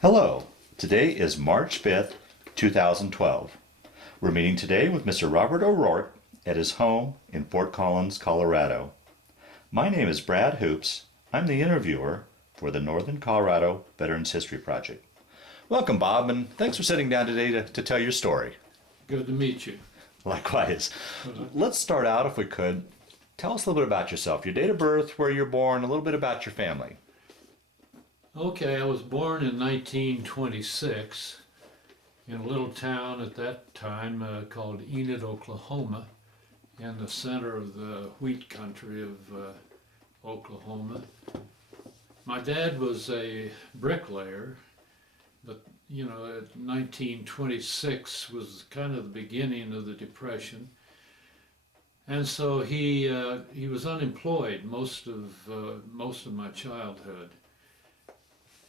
Hello, today is March 5th, 2012. We're meeting today with Mr. Robert O'Rourke at his home in Fort Collins, Colorado. My name is Brad Hoops. I'm the interviewer for the Northern Colorado Veterans History Project. Welcome, Bob, and thanks for sitting down today to tell your story. Good to meet you. Likewise. Let's start out, if we could. Tell us a little bit about yourself, your date of birth, where you're born, a little bit about your family. Okay, I was born in 1926 in a little town at that time called Enid, Oklahoma, in the center of the wheat country of Oklahoma. My dad was a bricklayer, but you know, 1926 was kind of the beginning of the Depression, and so he was unemployed most of my childhood.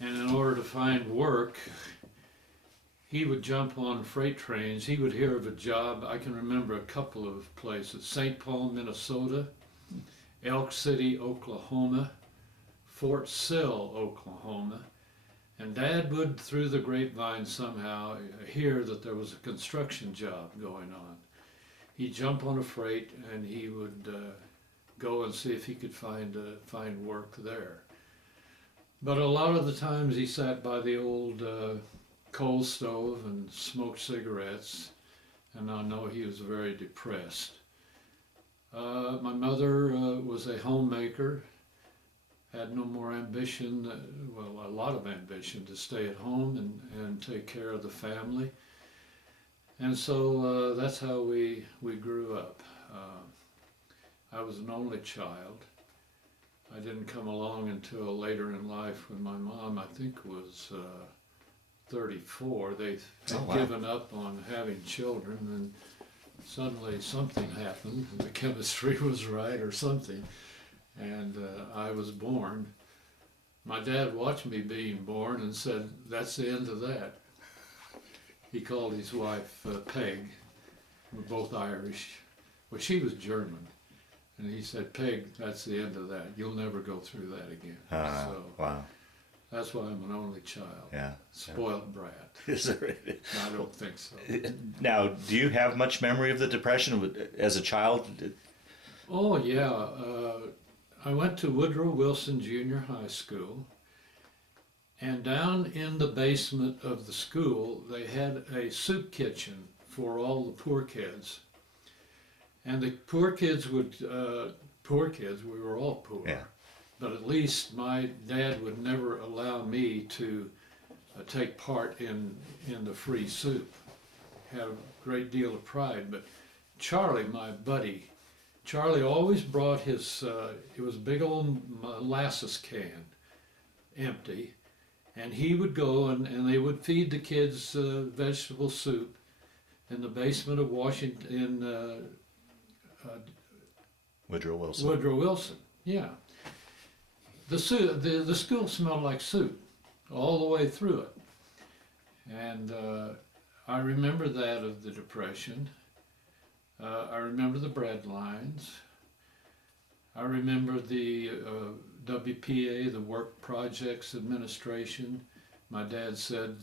And in order to find work, he would jump on freight trains. He would hear of a job. I can remember a couple of places: St. Paul, Minnesota, Elk City, Oklahoma, Fort Sill, Oklahoma. And Dad would, through the grapevine somehow, hear that there was a construction job going on. He'd jump on a freight and he would go and see if he could find work there. But a lot of the times he sat by the old coal stove and smoked cigarettes, and I know he was very depressed. My mother was a homemaker, had no more ambition, a lot of ambition to stay at home and take care of the family. And so that's how we grew up. I was an only child. I didn't come along until later in life when my mom, I think, was 34. They had given up on having children, and suddenly something happened. The chemistry was right or something, and I was born. My dad watched me being born and said, "That's the end of that." He called his wife Peg. We're both Irish. Well, she was German. And he said, "Peg, that's the end of that. You'll never go through that again." So Wow. that's why I'm an only child. Yeah. Spoiled brat. Is there really? I don't think so. Now, do you have much memory of the Depression as a child? Oh, yeah. I went to Woodrow Wilson Junior High School. And down in the basement of the school, they had a soup kitchen for all the poor kids. And the poor kids we were all poor. Yeah. But at least my dad would never allow me to take part in the free soup. Had a great deal of pride. But Charlie, my buddy, Charlie always brought his, it was a big old molasses can, empty. And he would go and they would feed the kids vegetable soup in the basement of Washington, Woodrow Wilson. Woodrow Wilson, yeah. The school smelled like soup all the way through it. And I remember that of the Depression. I remember the bread lines. I remember the WPA, the Work Projects Administration. My dad said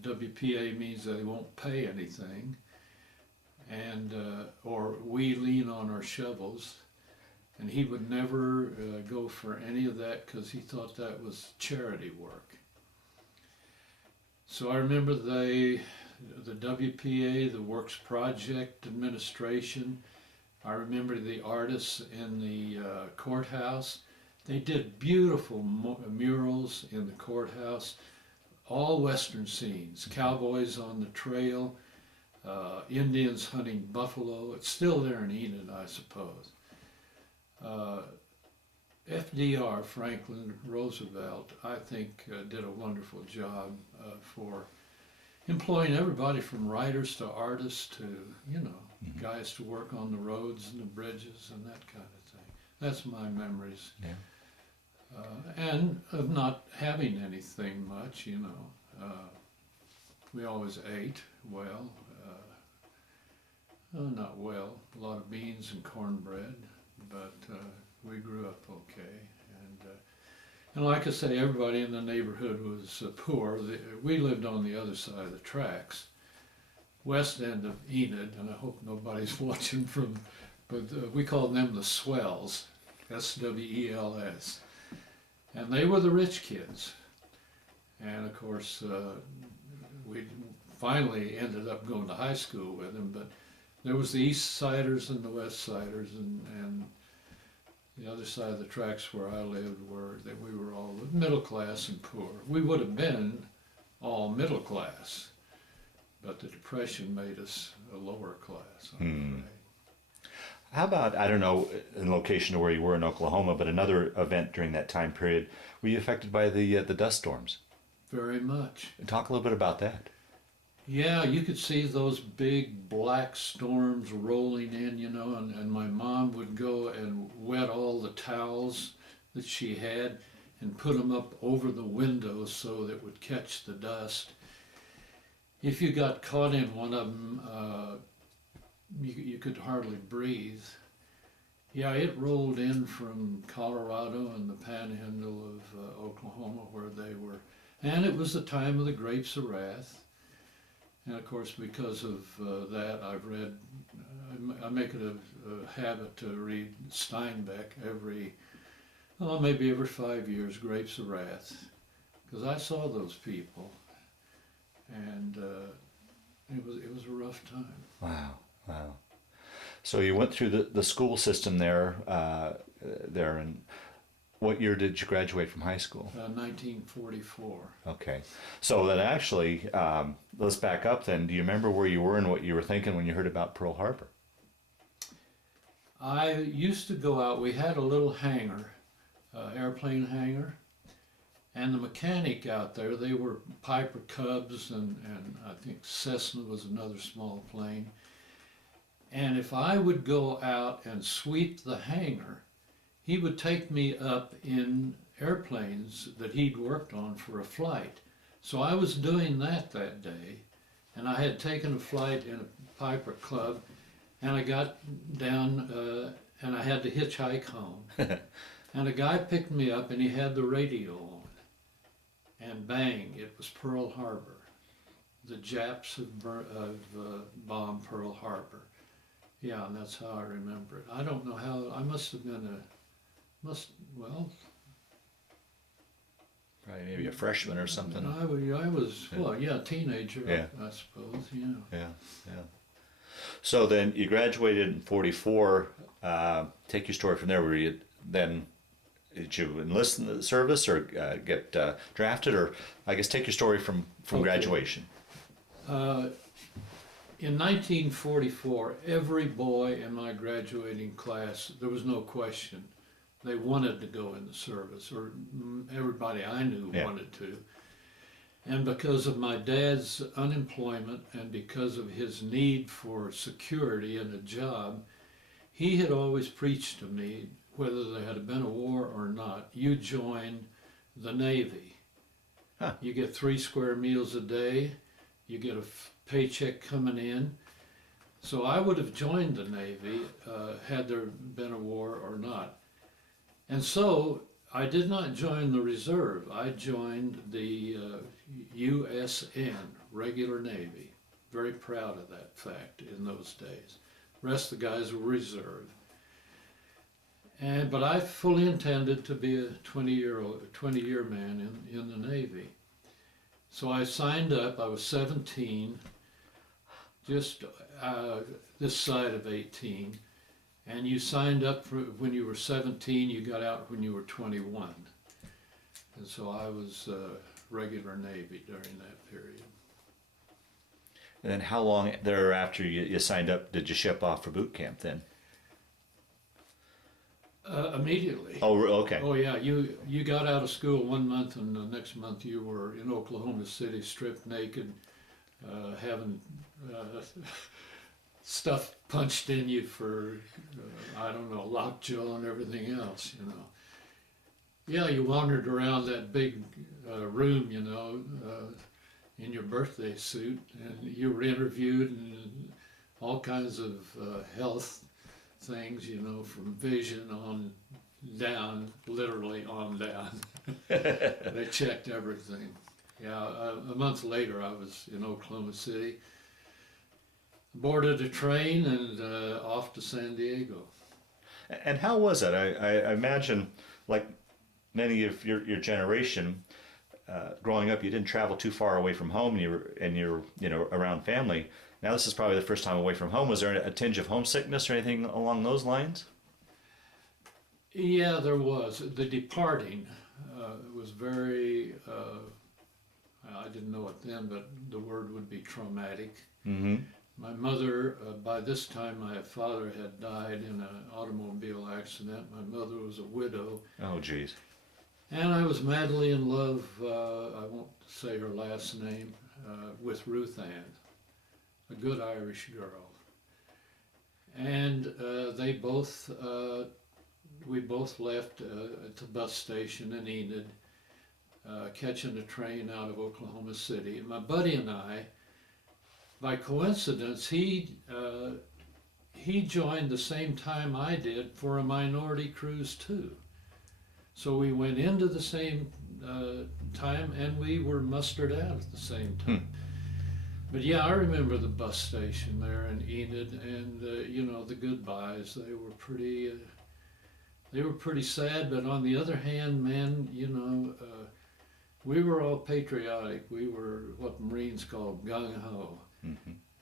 WPA means they won't pay anything. And or we lean on our shovels, and he would never go for any of that because he thought that was charity work. So I remember the WPA, the Works Project Administration. I remember the artists in the courthouse. They did beautiful murals in the courthouse, all Western scenes, cowboys on the trail, Indians hunting buffalo. It's still there in Enid, I suppose. FDR, Franklin Roosevelt, I think did a wonderful job for employing everybody from writers to artists to, guys to work on the roads and the bridges and that kind of thing. That's my memories. Yeah. And of not having anything much, we always ate well. Not well, a lot of beans and cornbread, but we grew up okay. And And like I say, everybody in the neighborhood was poor. We lived on the other side of the tracks, west end of Enid, and I hope nobody's watching from, but we called them the swells, SWELS. And they were the rich kids. And of course, we finally ended up going to high school with them, but there was the East Siders and the West Siders, and the other side of the tracks where I lived were that we were all middle class and poor. We would have been all middle class, but the Depression made us a lower class, I'm afraid. How about, I don't know, in location to where you were in Oklahoma, but another event during that time period, were you affected by the dust storms? Very much. Talk a little bit about that. Yeah, you could see those big black storms rolling in, you know, and my mom would go and wet all the towels that she had and put them up over the windows so that it would catch the dust. If you got caught in one of them, you could hardly breathe. Yeah, it rolled in from Colorado and the panhandle of Oklahoma where they were. And it was the time of the Grapes of Wrath. And of course, because of that, I've read, I make it a habit to read Steinbeck maybe every 5 years, Grapes of Wrath, because I saw those people, and it was a rough time. Wow. So you went through the school system there, and what year did you graduate from high school? 1944. Okay. So then actually, let's back up then. Do you remember where you were and what you were thinking when you heard about Pearl Harbor? I used to go out, we had a little hangar, airplane hangar, and the mechanic out there, they were Piper Cubs, and I think Cessna was another small plane. And if I would go out and sweep the hangar, he would take me up in airplanes that he'd worked on for a flight. So I was doing that day, and I had taken a flight in a Piper Club, and I got down and I had to hitchhike home. And a guy picked me up and he had the radio on, and bang, it was Pearl Harbor. The Japs had bombed Pearl Harbor. Yeah, and that's how I remember it. I don't know how, I must have been Probably maybe a freshman or something. I was, well, yeah, teenager, Yeah. I suppose, yeah. Yeah. So then you graduated in 44. Take your story from there. Were you then, did you enlist in the service or get drafted? Or I guess take your story from Okay. graduation. In 1944, every boy in my graduating class, there was no question, they wanted to go in the service, or everybody I knew wanted to. And because of my dad's unemployment and because of his need for security and a job, he had always preached to me, whether there had been a war or not, you join the Navy. Huh. You get 3 square meals a day, you get a paycheck coming in. So I would have joined the Navy had there been a war or not. And so I did not join the reserve. I joined the USN, regular Navy. Very proud of that fact in those days. The rest of the guys were reserve. But I fully intended to be a 20-year man in the Navy. So I signed up. I was 17, just this side of 18. And you signed up for when you were 17, you got out when you were 21. And so I was regular Navy during that period. And then how long thereafter you signed up did you ship off for boot camp then? Immediately. Oh, okay. Oh yeah, you got out of school 1 month, and the next month you were in Oklahoma City, stripped naked, having stuff punched in you for I don't know, lockjaw and everything else, you know. Yeah, you wandered around that big room, you know, in your birthday suit, and you were interviewed, and all kinds of health things, you know, from vision on, down, literally on down. They checked everything. Yeah, a month later I was in Oklahoma City, boarded a train and off to San Diego. And how was that? I imagine, like many of your generation, growing up, you didn't travel too far away from home, and you're around family. Now this is probably the first time away from home. Was there a tinge of homesickness or anything along those lines? Yeah, there was. The departing was very, I didn't know it then, but the word would be traumatic. Mm-hmm. My mother, by this time my father had died in an automobile accident. My mother was a widow. Oh, geez. And I was madly in love, I won't say her last name, with Ruth Ann, a good Irish girl. And we both left at the bus station in Enid, catching a train out of Oklahoma City. And my buddy and I, by coincidence, he joined the same time I did for a minority cruise too. So we went into the same time, and we were mustered out at the same time. But yeah, I remember the bus station there in Enid, and the goodbyes. They were pretty sad. But on the other hand, man, we were all patriotic. We were what Marines call gung ho,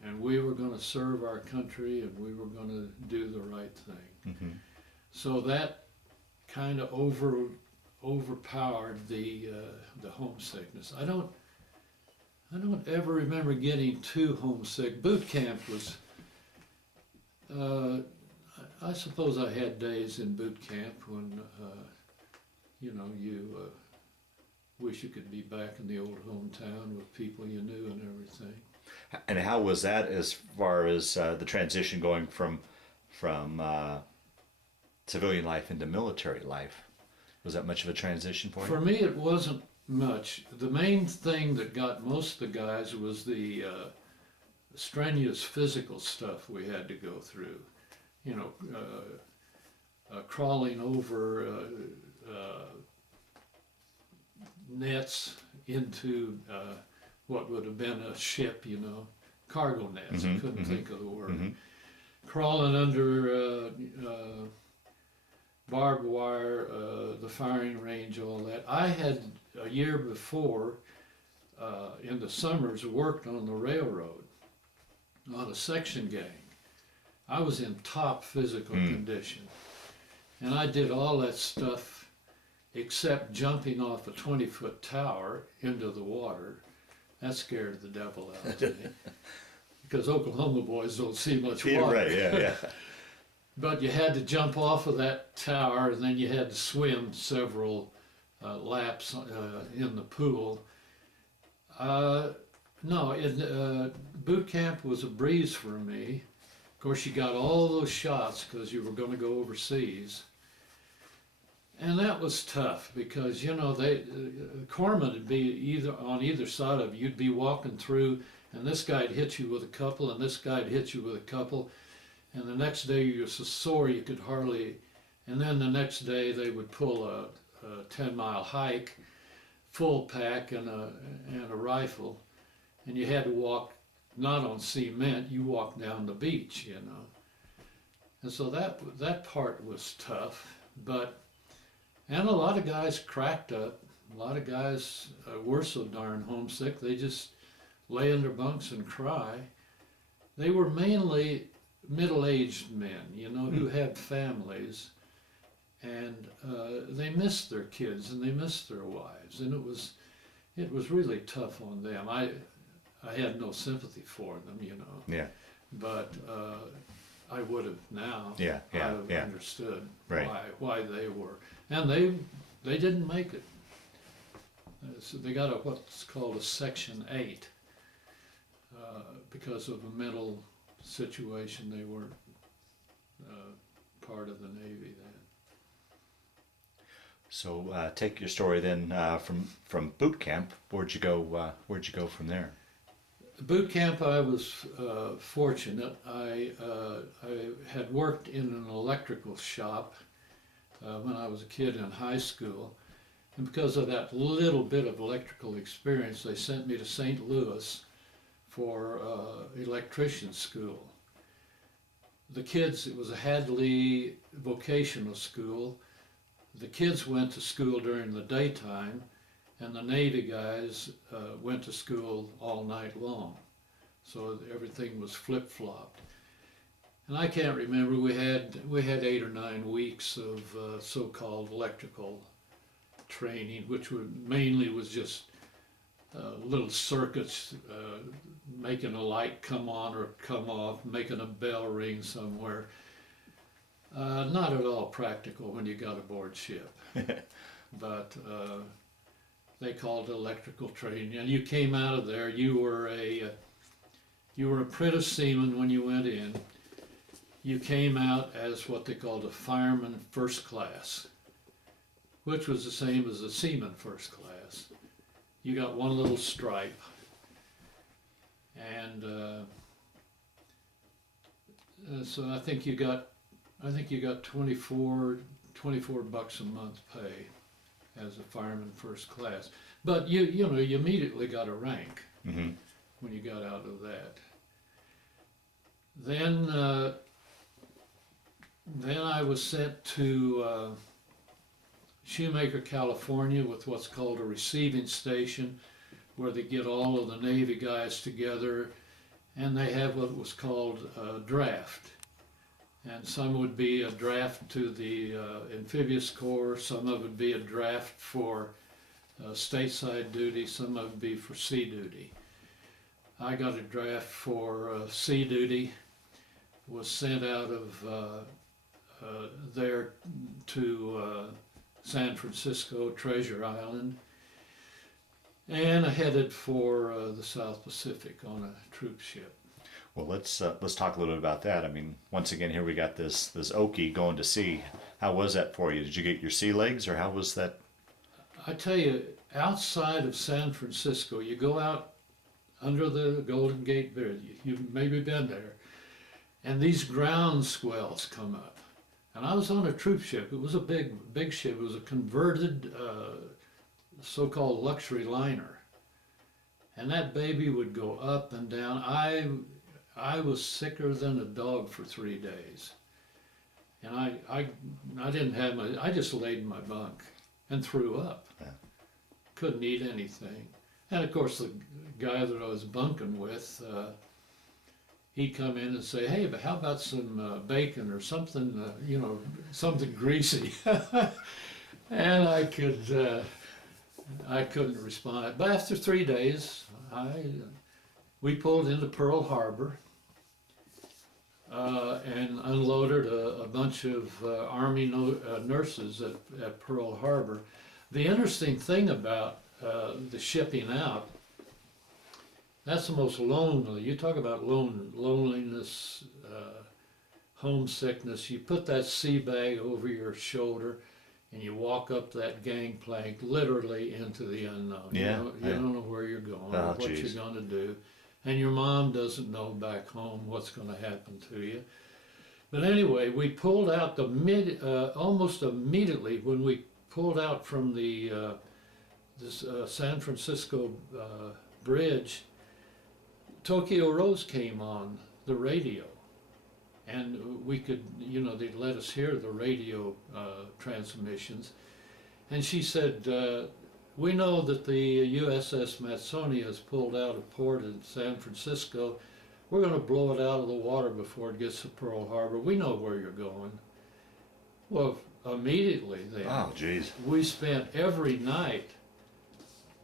and we were going to serve our country, and we were going to do the right thing. Mm-hmm. So that kind of overpowered the homesickness. I don't ever remember getting too homesick. Boot camp was, I suppose I had days in boot camp when, you wish you could be back in the old hometown with people you knew and everything. And how was that as far as the transition going from civilian life into military life? Was that much of a transition for you? For me, it wasn't much. The main thing that got most of the guys was the strenuous physical stuff we had to go through. Crawling over nets into what would have been a ship, cargo nets. I couldn't think of the word. Crawling under barbed wire, the firing range, all that. I had a year before, in the summers, worked on the railroad on a section gang. I was in top physical condition, and I did all that stuff except jumping off a 20-foot tower into the water. That scared the devil out of me, because Oklahoma boys don't see much water. Yeah, right, yeah. But you had to jump off of that tower, and then you had to swim several laps in the pool. Boot camp was a breeze for me. Of course, you got all those shots because you were going to go overseas. And that was tough because, corpsmen would be either on either side of you. You'd be walking through, and this guy'd hit you with a couple, and this guy'd hit you with a couple. And the next day you were so sore you could hardly, and then the next day they would pull a 10-mile hike, full pack and a rifle, and you had to walk not on cement, you walked down the beach, And so that part was tough, and a lot of guys cracked up. A lot of guys were so darn homesick they just lay in their bunks and cry. They were mainly middle-aged men, who had families, and they missed their kids and they missed their wives, and it was really tough on them. I had no sympathy for them, Yeah. But I would have now. Yeah. I would have understood right. why they were, and they didn't make it. So they got what's called a Section 8 because of a mental situation. They weren't part of the Navy then. So take your story then from boot camp. Where'd you go from there? Boot camp, I was fortunate. I had worked in an electrical shop when I was a kid in high school. And because of that little bit of electrical experience, they sent me to St. Louis for electrician school. The kids, it was a Hadley vocational school. The kids went to school during the daytime, and the Navy guys went to school all night long. So everything was flip-flopped. And I can't remember, we had 8 or 9 weeks of so-called electrical training, which mainly was just little circuits, making a light come on or come off, making a bell ring somewhere. Not at all practical when you got aboard ship, but they called it electrical training. And you came out of there, you were apprentice seaman when you went in. You came out as what they called a fireman first class, which was the same as a seaman first class. You got one little stripe, and so I think you got 24 bucks a month pay as a fireman first class. But you immediately got a rank when you got out of that. Then I was sent to Shoemaker, California, with what's called a receiving station, where they get all of the Navy guys together, and they have what was called a draft. And some would be a draft to the amphibious corps, some of it would be a draft for stateside duty, some of it would be for sea duty. I got a draft for sea duty, was sent out of there to San Francisco, Treasure Island, and I headed for the South Pacific on a troop ship. Well, let's talk a little bit about that. I mean, once again, here we got this Okie going to sea. How was that for you? Did you get your sea legs, or how was that? I tell you, outside of San Francisco, you go out under the Golden Gate Bridge. You've maybe been there, and these ground swells come up. And I was on a troop ship. It was a big ship. It was a converted so-called luxury liner, and that baby would go up and down. I was sicker than a dog for 3 days, and I didn't have I just laid in my bunk and threw up. Yeah. Couldn't eat anything, and of course the guy that I was bunking with, he'd come in and say, "Hey, but how about some bacon or something? Something greasy," and I couldn't respond. But after 3 days, we pulled into Pearl Harbor and unloaded a bunch of Army nurses at Pearl Harbor. The interesting thing about the shipping out, that's the most lonely. You talk about loneliness, homesickness. You put that sea bag over your shoulder and you walk up that gangplank literally into the unknown. Yeah, You don't know where you're going, or what geez. you're going to do. And your mom doesn't know back home what's going to happen to you. But anyway, we pulled out almost immediately when we pulled out from the this San Francisco bridge. Tokyo Rose came on the radio, and we could, they'd let us hear the radio transmissions. And she said, "We know that the USS Matsonia has pulled out of port in San Francisco. We're going to blow it out of the water before it gets to Pearl Harbor. We know where you're going." Well, immediately then, Oh, geez. we spent every night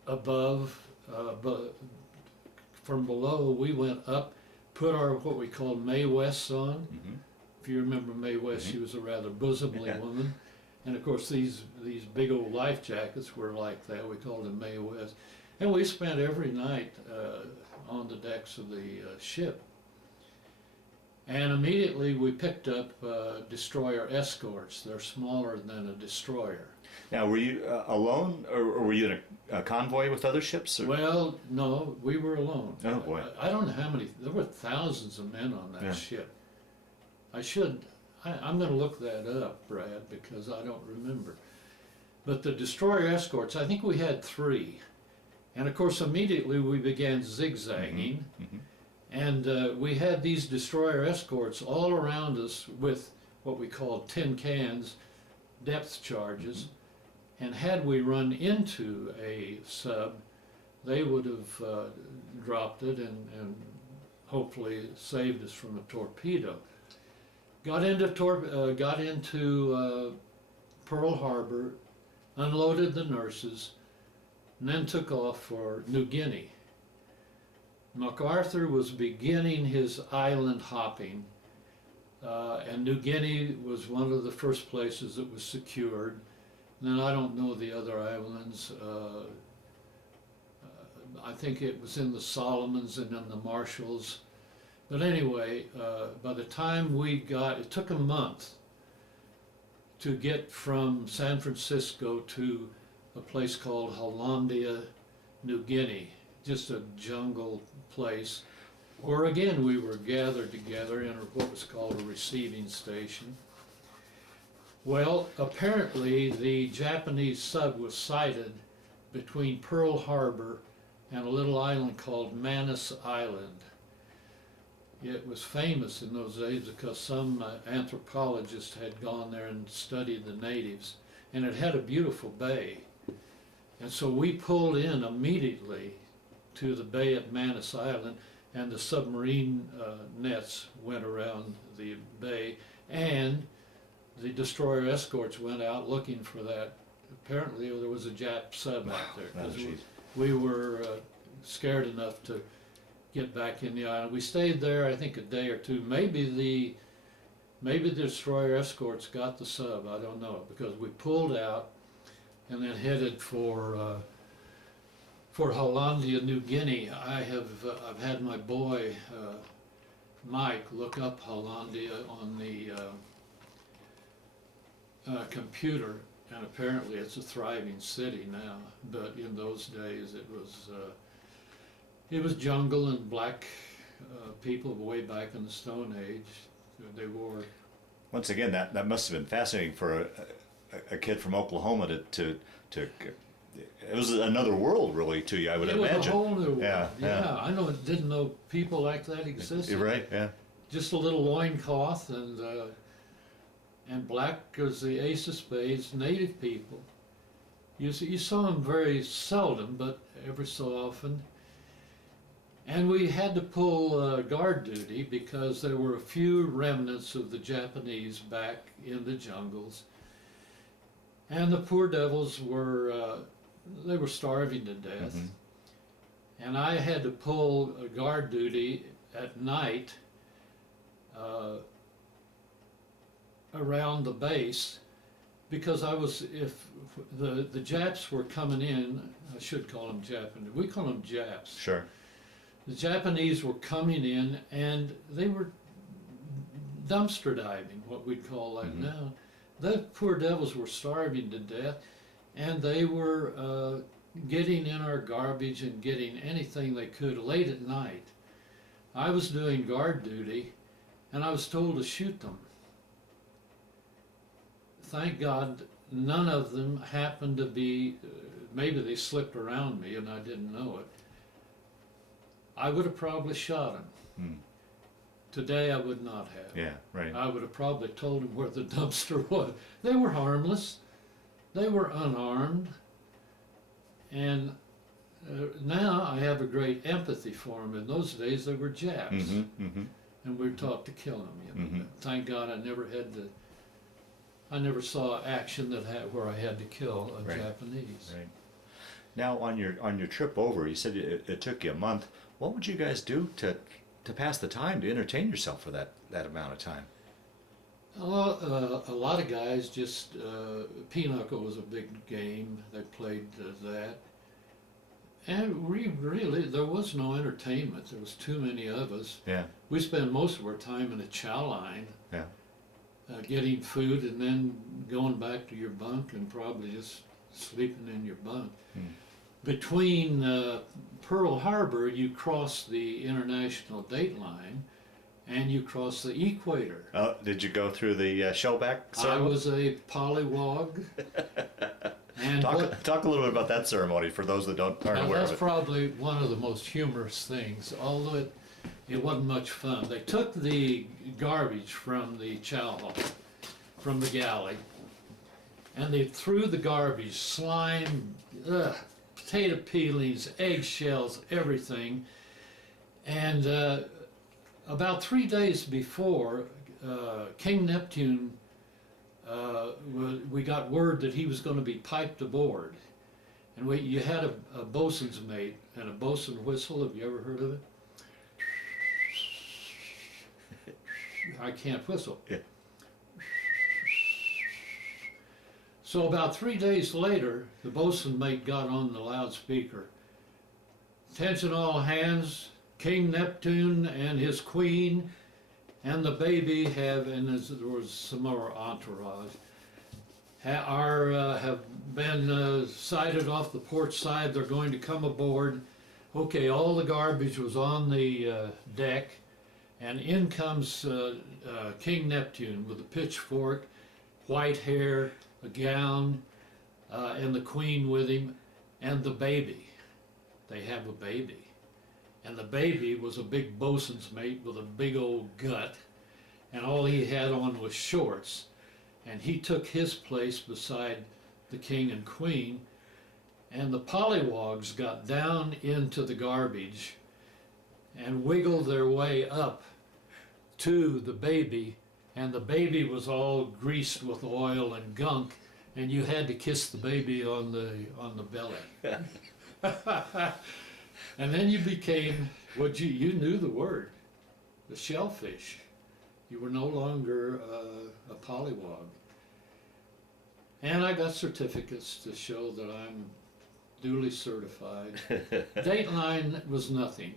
above, from below, we went up, put our what we called Mae Wests on. Mm-hmm. If you remember Mae West, she was a rather bosomly woman. And of course these big old life jackets were like that. We called them Mae West. And we spent every night on the decks of the ship. And immediately we picked up destroyer escorts. They're smaller than a destroyer. Now, were you alone, or were you in a convoy with other ships? Or? Well, no, we were alone. Oh, boy. I don't know how many. There were thousands of men on that ship. I I'm going to look that up, Brad, because I don't remember. But the destroyer escorts, I think we had 3. And of course, immediately we began zigzagging. Mm-hmm. And we had these destroyer escorts all around us with what we called tin cans, depth charges. And had we run into a sub, they would have dropped it and hopefully saved us from a torpedo. Got into Pearl Harbor, unloaded the nurses, and then took off for New Guinea. MacArthur was beginning his island hopping, and New Guinea was one of the first places that was secured. And then I don't know the other islands. I think it was in the Solomons and in the Marshalls. But anyway, by the time we got, it took a month to get from San Francisco to a place called Hollandia, New Guinea, just a jungle place, where again we were gathered together in what was called a receiving station. Well, apparently the Japanese sub was sighted between Pearl Harbor and a little island called Manus Island. It was famous in those days because some anthropologist had gone there and studied the natives, and it had a beautiful bay. And so we pulled in immediately to the bay at Manus Island, and the submarine nets went around the bay, and the destroyer escorts went out looking for that. Apparently there was a Jap sub out there, because we were scared enough to get back in the island. We stayed there, I think, a day or 2. Maybe the destroyer escorts got the sub, I don't know, because we pulled out and then headed for Hollandia, New Guinea. I've had my boy Mike look up Hollandia on the computer, and apparently it's a thriving city now. But in those days it was jungle and black people way back in the Stone Age. They wore. Once again, that must have been fascinating for a kid from Oklahoma to. It was another world, really, to you, I would imagine. It was a whole new world. Yeah. I didn't know people like that existed. You're right. Yeah. Just a little loincloth and black as the ace of spades, native people. You saw them very seldom, but every so often. And we had to pull guard duty because there were a few remnants of the Japanese back in the jungles. And the poor devils were, they were starving to death. Mm-hmm. And I had to pull guard duty at night around the base, because if the Japs were coming in, I should call them Japanese, we call them Japs. Sure. The Japanese were coming in and they were dumpster diving, what we'd call that mm-hmm. now. The poor devils were starving to death, and they were getting in our garbage and getting anything they could late at night. I was doing guard duty, and I was told to shoot them. Thank God none of them happened to be, maybe they slipped around me and I didn't know it. I would have probably shot them. Hmm. Today I would not have. Yeah, right. I would have probably told them where the dumpster was. They were harmless. They were unarmed. And now I have a great empathy for them. In those days they were Japs. Mm-hmm, mm-hmm. And we were taught to kill them. You know? Mm-hmm. Thank God I never saw action where I had to kill a right. Japanese. Right. Now on your trip over, you said it took you a month. What would you guys do to pass the time, to entertain yourself for that amount of time? Well, a lot of guys just, pinochle was a big game. They played that. And really, there was no entertainment. There was too many of us. Yeah. We spent most of our time in a chow line. Yeah. Getting food and then going back to your bunk and probably just sleeping in your bunk. Hmm. Between Pearl Harbor, you cross the international date line, and you cross the equator. Oh, did you go through the shellback I ceremony? was a polywog. And Talk a little bit about that ceremony for those that aren't now aware that's of it. probably one of the most humorous things, although it wasn't much fun. They took the garbage from the chow hall, from the galley, and they threw the garbage, slime, potato peelings, eggshells, everything. And about 3 days before, King Neptune, we got word that he was going to be piped aboard. And you had a bosun's mate and a bosun whistle. Have you ever heard of it? I can't whistle. Yeah. So about 3 days later, the bosun mate got on the loudspeaker. Attention all hands, King Neptune and his queen and the baby and there was some more entourage, have been sighted off the port side. They're going to come aboard. Okay, all the garbage was on the deck, and in comes King Neptune with a pitchfork, white hair, a gown, and the queen with him, and the baby. They have a baby. And the baby was a big bosun's mate with a big old gut, and all he had on was shorts. And he took his place beside the king and queen, and the pollywogs got down into the garbage and wiggled their way up to the baby, and the baby was all greased with oil and gunk, and you had to kiss the baby on the belly. And then you became what you knew the word, the shellfish. You were no longer a pollywog. And I got certificates to show that I'm duly certified. Dateline was nothing.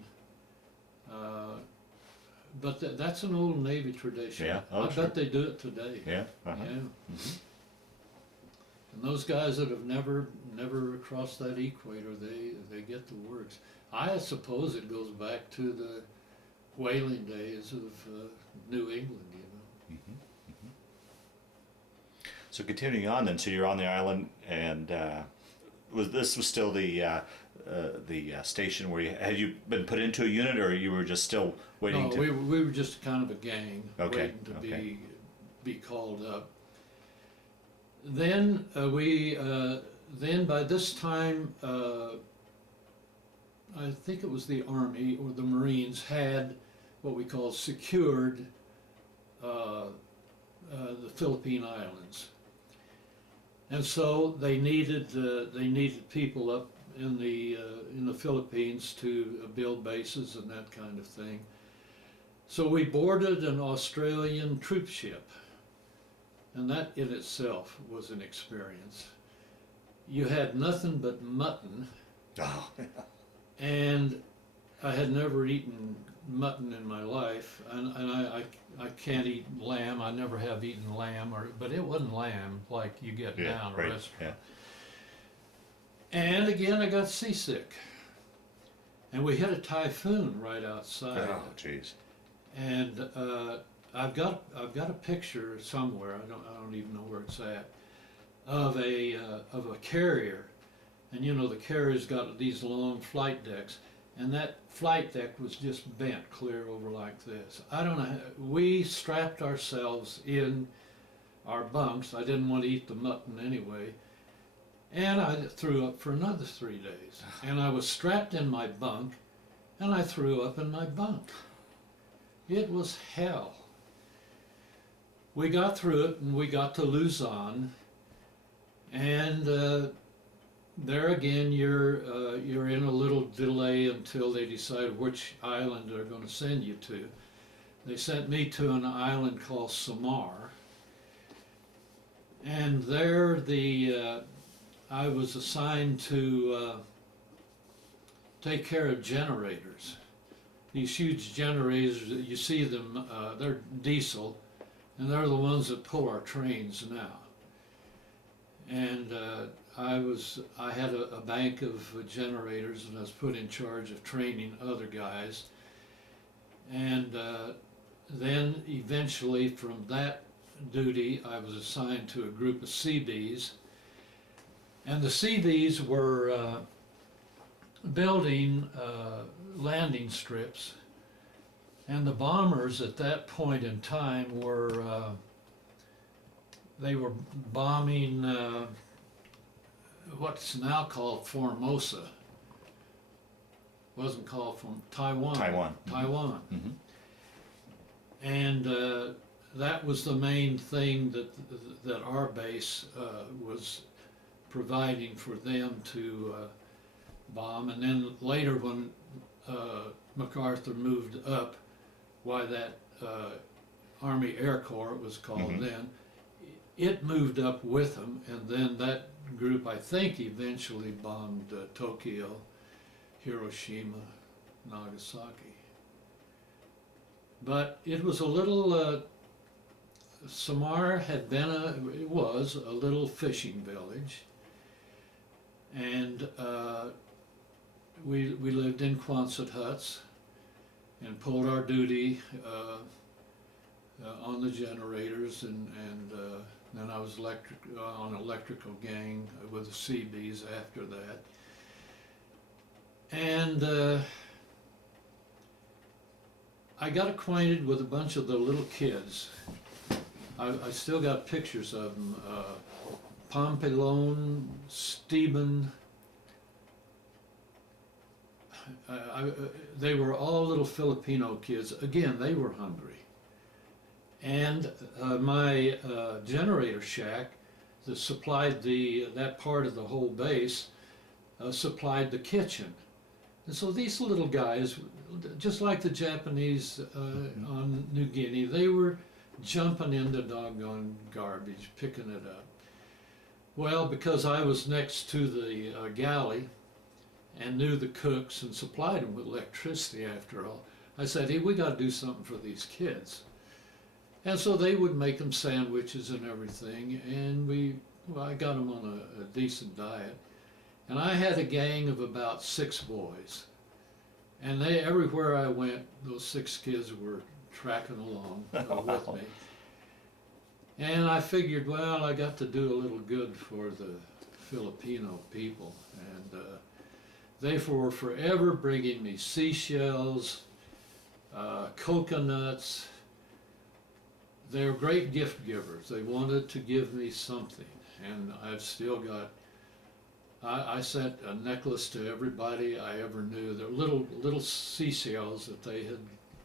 But that's an old Navy tradition. Yeah, oh, I sure. bet they do it today. Yeah. Yeah. Mm-hmm. And those guys that have never crossed that equator, they get the works. I suppose it goes back to the whaling days of New England, you know. Mm-hmm. So continuing on then, so you're on the island, and was still the station where had you been put into a unit, or you were just still waiting No, to? we were just kind of a gang Okay, waiting to okay. be called up. Then then by this time, I think it was the Army or the Marines had what we call secured the Philippine Islands, and so they needed people up in the Philippines to build bases and that kind of thing. So we boarded an Australian troop ship, and that in itself was an experience. You had nothing but mutton, Oh. and I had never eaten mutton in my life, and I can't eat lamb. I never have eaten lamb, but it wasn't lamb like you get Yeah, now in a right. restaurant. Yeah. And again, I got seasick, and we hit a typhoon right outside. Oh, jeez. And I've got a picture somewhere. I don't even know where it's at, of a carrier, and you know the carrier's got these long flight decks, and that flight deck was just bent clear over like this. I don't know. We strapped ourselves in our bunks. I didn't want to eat the mutton anyway, and I threw up for another 3 days. And I was strapped in my bunk, and I threw up in my bunk. It was hell. We got through it, and we got to Luzon, and there again you're in a little delay until they decide which island they're going to send you to. They sent me to an island called Samar, and there I was assigned to take care of generators. These huge generators, you see them, they're diesel, and they're the ones that pull our trains now. And I had a bank of generators, and I was put in charge of training other guys. And then eventually from that duty I was assigned to a group of Seabees, and the Seabees were building landing strips, and the bombers at that point in time were they were bombing what's now called Formosa. Wasn't called from Taiwan. Taiwan. Mm-hmm. And that was the main thing that our base was providing for them to bomb. And then later, when MacArthur moved up, why that Army Air Corps it was called Mm-hmm. then, it moved up with them, and then that group I think eventually bombed Tokyo, Hiroshima, Nagasaki. But it was a little, Samar had been it was a little fishing village, and we lived in Quonset huts and pulled our duty on the generators, and then I was on electrical gang with the Seabees after that. And I got acquainted with a bunch of the little kids. I still got pictures of them. Pompelon, Stephen. They were all little Filipino kids. Again, they were hungry. And my generator shack that supplied that part of the whole base supplied the kitchen. And so these little guys, just like the Japanese on New Guinea, they were jumping into doggone garbage, picking it up. Well, because I was next to the galley and knew the cooks and supplied them with electricity after all, I said, hey, we got to do something for these kids. And so they would make them sandwiches and everything, and I got them on a decent diet. And I had a gang of about 6 boys. And everywhere I went, those 6 kids were tracking along with me. And I figured, well, I got to do a little good for the Filipino people. And they were forever bringing me seashells, coconuts. They were great gift givers. They wanted to give me something. And I've still got, I sent a necklace to everybody I ever knew. They're little seashells that they had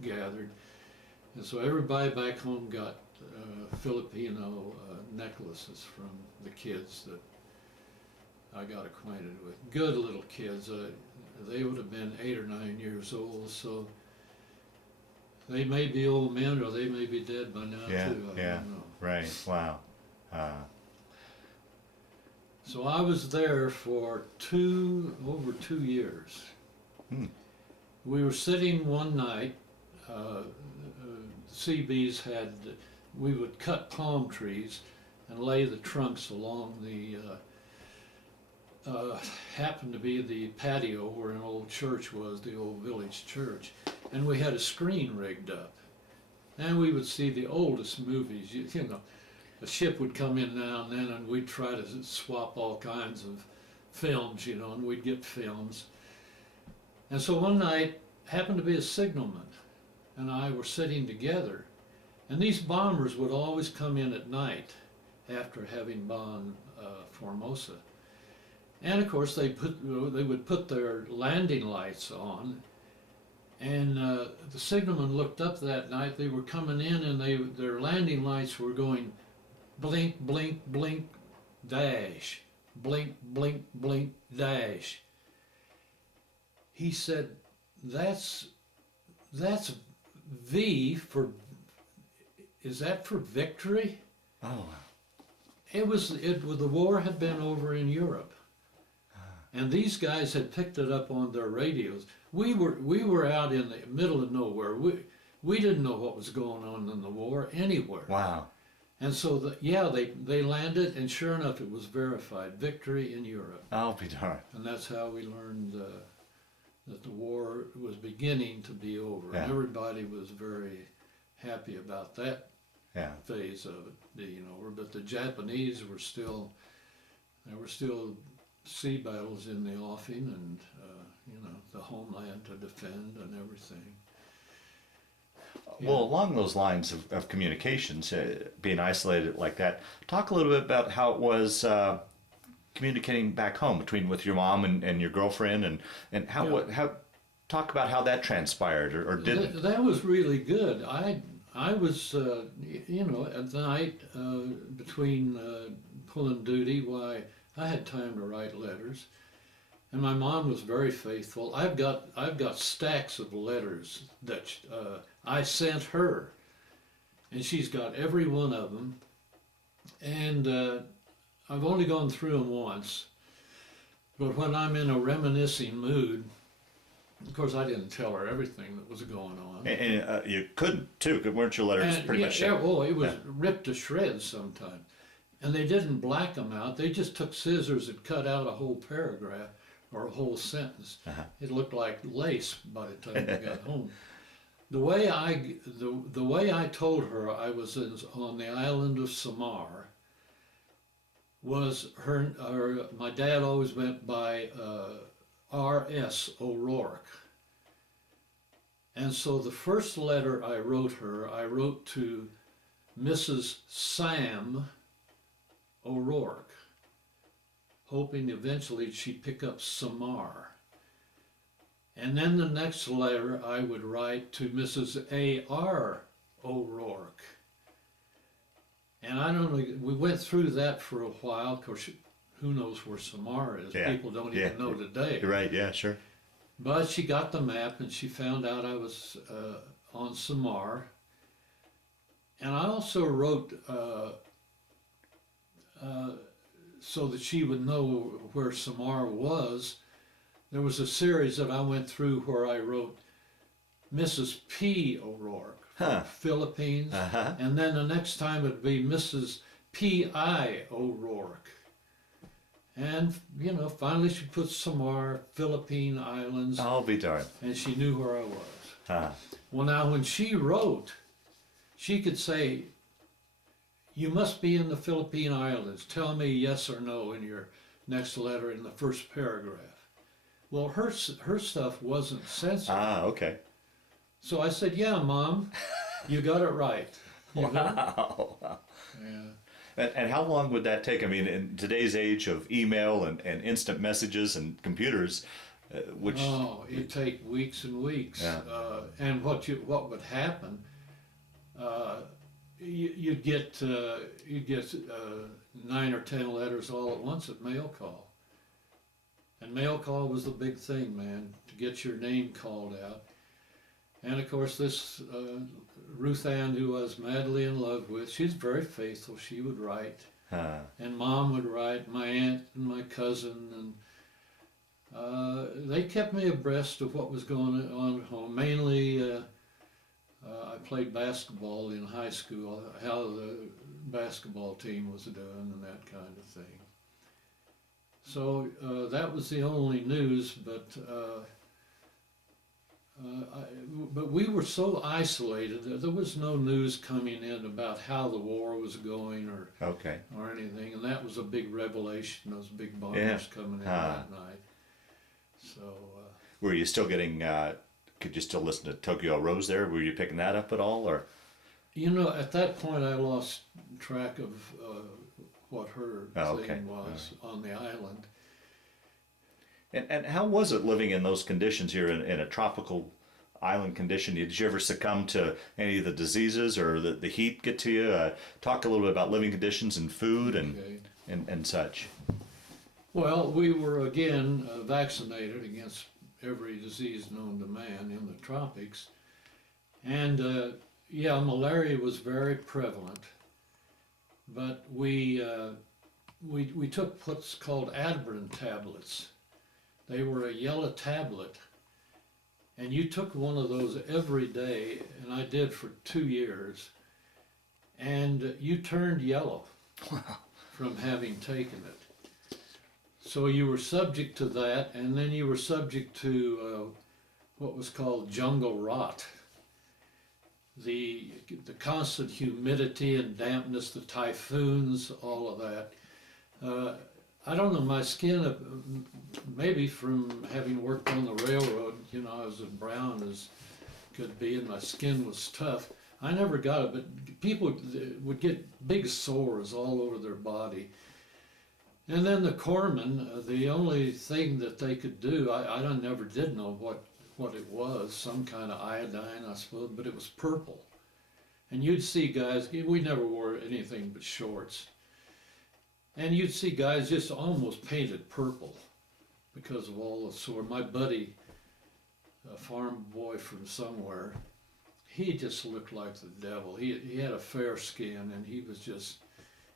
gathered. And so everybody back home got Filipino necklaces from the kids that I got acquainted with. Good little kids. They would have been 8 or 9 years old, so they may be old men or they may be dead by now too. I don't know. Right. Wow. So I was there for over 2 years. We were sitting one night, Seabees we would cut palm trees and lay the trunks along the, happened to be the patio where an old church was, the old village church. And we had a screen rigged up. And we would see the oldest movies, you know. A ship would come in now and then, and we'd try to swap all kinds of films, you know, and we'd get films. And so one night, happened to be a signalman, and I were sitting together, and these bombers would always come in at night after having bombed Formosa. And of course, they would put their landing lights on, and the signalman looked up that night. They were coming in, and their landing lights were going blink, blink, blink, dash, blink, blink, blink, dash. He said, that's V for, is that for victory? Oh. The war had been over in Europe. And these guys had picked it up on their radios. We were out in the middle of nowhere. We didn't know what was going on in the war anywhere. Wow. And so, they landed, and sure enough, it was verified. Victory in Europe. I'll be darned. And that's how we learned that the war was beginning to be over. Yeah. And everybody was very happy about that Yeah. phase of it being over. But the Japanese were still, there were still sea battles in the offing, and the homeland to defend and everything. Well, along those lines of communications, being isolated like that, talk a little bit about how it was communicating back home with your mom and your girlfriend, and how talk about how that transpired or didn't. That was really good. I was at night between pulling duty, why I had time to write letters, and my mom was very faithful. I've got stacks of letters that I sent her, and she's got every one of them, and I've only gone through them once, but when I'm in a reminiscing mood, of course I didn't tell her everything that was going on. And you couldn't too, because weren't your letters pretty much? Yeah, well, it was ripped to shreds sometimes. And they didn't black them out. They just took scissors and cut out a whole paragraph or a whole sentence. It looked like lace by the time we got home. The way I told her I was on the island of Samar was my dad always went by R.S. O'Rourke. And so the first letter I wrote to Mrs. Sam O'Rourke, hoping eventually she'd pick up Samar. And then the next letter I would write to Mrs. A.R. O'Rourke. And I don't know, we went through that for a while. Of course, who knows where Samar is? Yeah. People don't even know today. You're right, yeah, sure. But she got the map and she found out I was on Samar. And I also wrote so that she would know where Samar was. There was a series that I went through where I wrote Mrs. P. O'Rourke, from Philippines, and then the next time it'd be Mrs. P.I. O'Rourke. And, finally she put Samar, Philippine Islands. I'll be darned. And she knew where I was. Well, now when she wrote, she could say, "You must be in the Philippine Islands. Tell me yes or no in your next letter in the first paragraph." Well, her stuff wasn't censored. Okay. So I said, "Yeah, Mom, you got it right." Wow. Yeah. And how long would that take? I mean, in today's age of email and instant messages and computers, it'd take weeks and weeks. Yeah. And what would happen? You'd get 9 or 10 letters all at once at mail call. And mail call was the big thing, man, to get your name called out. And of course, this Ruth Ann, who I was madly in love with, she's very faithful. She would write, and Mom would write, my aunt and my cousin, and they kept me abreast of what was going on at home. Mainly, I played basketball in high school, how the basketball team was doing and that kind of thing. So that was the only news, but we were so isolated that there was no news coming in about how the war was going or anything, and that was a big revelation, those big bombers coming in that night. So were you still getting could you still listen to Tokyo Rose there? Were you picking that up at all, or? At that point I lost track of what her thing was on the island. And how was it living in those conditions here in a tropical island condition? Did you ever succumb to any of the diseases or the heat get to you? Talk a little bit about living conditions and food and such. Well, we were again vaccinated against every disease known to man in the tropics. And malaria was very prevalent. But we took what's called Adbrin tablets. They were a yellow tablet, and you took one of those every day, and I did for 2 years, and you turned yellow from having taken it. So you were subject to that, and then you were subject to what was called jungle rot. the constant humidity and dampness, the typhoons, all of that. I don't know, my skin, maybe from having worked on the railroad, you know, I was as brown as could be and my skin was tough. I never got it, but people would get big sores all over their body. And then the corpsmen, the only thing that they could do, I never did know what it was, some kind of iodine, I suppose, but it was purple. And you'd see guys, we never wore anything but shorts. And you'd see guys just almost painted purple because of all the sore. My buddy, a farm boy from somewhere, he just looked like the devil. He had a fair skin and he was just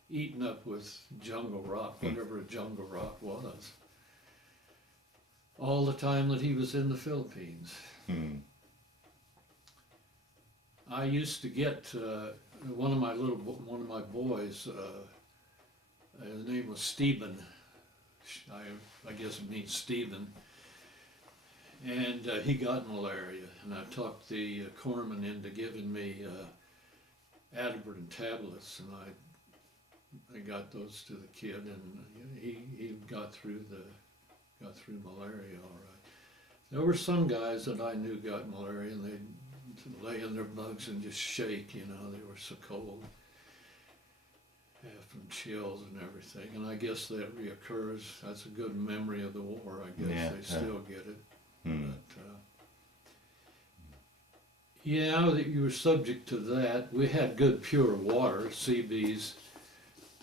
eaten up with jungle rot, whatever a jungle rot was. All the time that he was in the Philippines. I used to get one of my boys. His name was Stephen. I guess it means Stephen. And he got malaria, and I talked the corpsman into giving me Advert tablets, and I got those to the kid, and he got through malaria all right. There were some guys that I knew got malaria, and they'd lay in their bunks and just shake, you know, they were so cold. From chills and everything, and I guess that reoccurs. That's a good memory of the war. I guess they still get it. But, yeah, you were subject to that. We had good pure water, Seabees.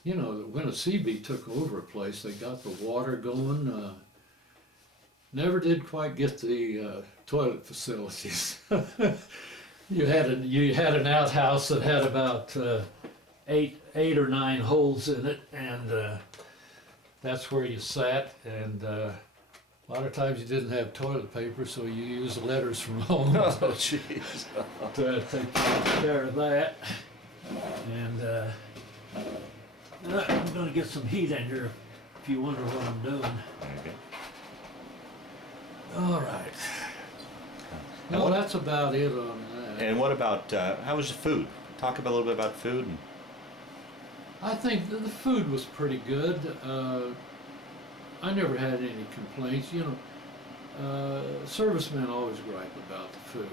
You know, when a Seabee took over a place, they got the water going. Never did quite get the toilet facilities. You had an outhouse that had about eight or nine holes in it, and that's where you sat, and a lot of times you didn't have toilet paper, so you used letters from home Oh, jeez. to take care of that. And I'm going to get some heat in here if you wonder what I'm doing. Okay. All right. No, that's about it on that. And what about, how was the food? Talk a little bit about food. I think the food was pretty good. I never had any complaints. You know, servicemen always gripe about the food.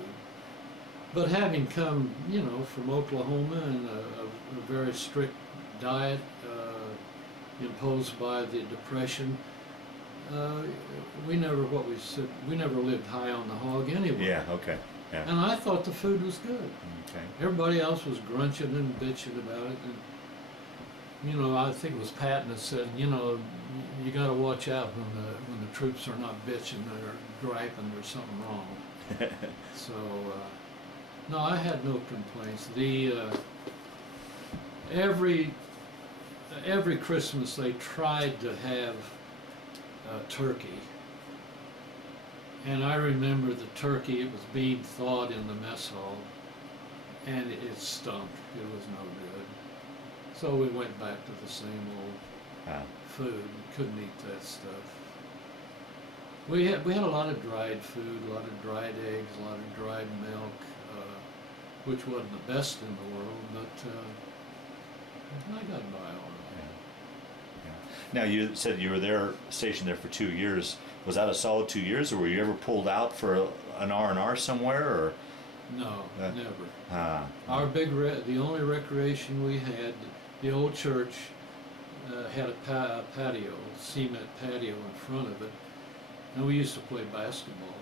But having come, you know, from Oklahoma and a very strict diet imposed by the Depression, we never lived high on the hog anyway. Yeah, okay. Yeah. And I thought the food was good. Okay. Everybody else was grunching and bitching about it. And, you know, I think it was Patton that said, you know, you got to watch out when the troops are not bitching or griping, there's something wrong. So, no, I had no complaints. Every Christmas they tried to have turkey. And I remember the turkey, it was being thawed in the mess hall, and it stunk. It was no good. So we went back to the same old food. We couldn't eat that stuff. We had a lot of dried food, a lot of dried eggs, a lot of dried milk, which wasn't the best in the world, but I got by all right. Yeah. Now, you said you were stationed there for 2 years. Was that a solid 2 years, or were you ever pulled out for an R&R somewhere, or? No, never. Our the only recreation we had, the old church had a patio, cement patio in front of it, and we used to play basketball.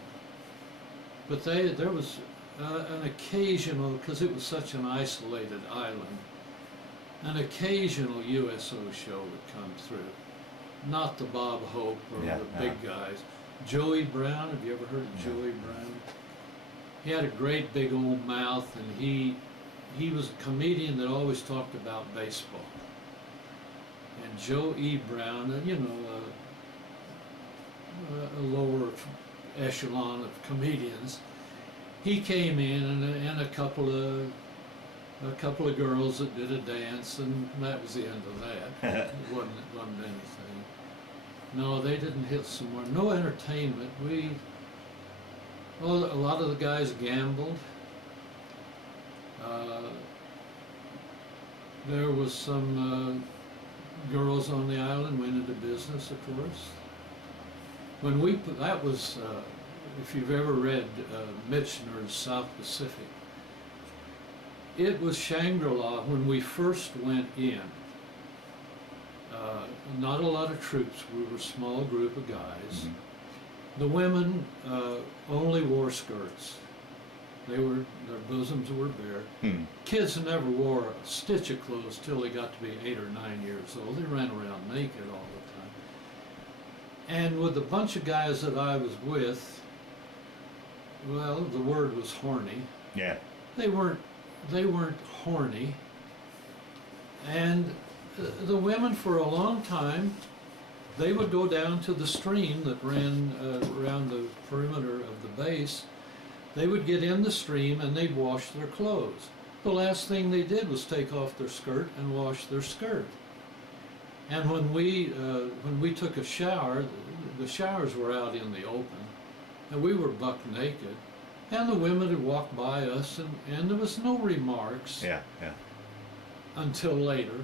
But there was an occasional, because it was such an isolated island, an occasional USO show would come through. Not the Bob Hope or the big guys. Joey Brown, have you ever heard of Joey Brown? He had a great big old mouth, and he was a comedian that always talked about baseball. And Joe E. Brown, you know, a lower echelon of comedians, he came in and a couple of girls that did a dance, and that was the end of that. It wasn't anything. No, they didn't hit somewhere. No entertainment. A lot of the guys gambled. Uh, there was some girls on the island went into business, of course. When we put, that was, if you've ever read Michener's South Pacific, it was Shangri-La when we first went in. Not a lot of troops. We were a small group of guys. Mm-hmm. The women only wore skirts. Their bosoms were bare. Hmm. Kids never wore a stitch of clothes till they got to be 8 or 9 years old. They ran around naked all the time. And with the bunch of guys that I was with, well, the word was horny. Yeah. They weren't horny. And the women for a long time, they would go down to the stream that ran around the perimeter of the base. They would get in the stream and they'd wash their clothes. The last thing they did was take off their skirt and wash their skirt. And when we took a shower, the showers were out in the open, and we were buck naked, and the women had walked by us, and there was no remarks. Yeah. Yeah. Until later.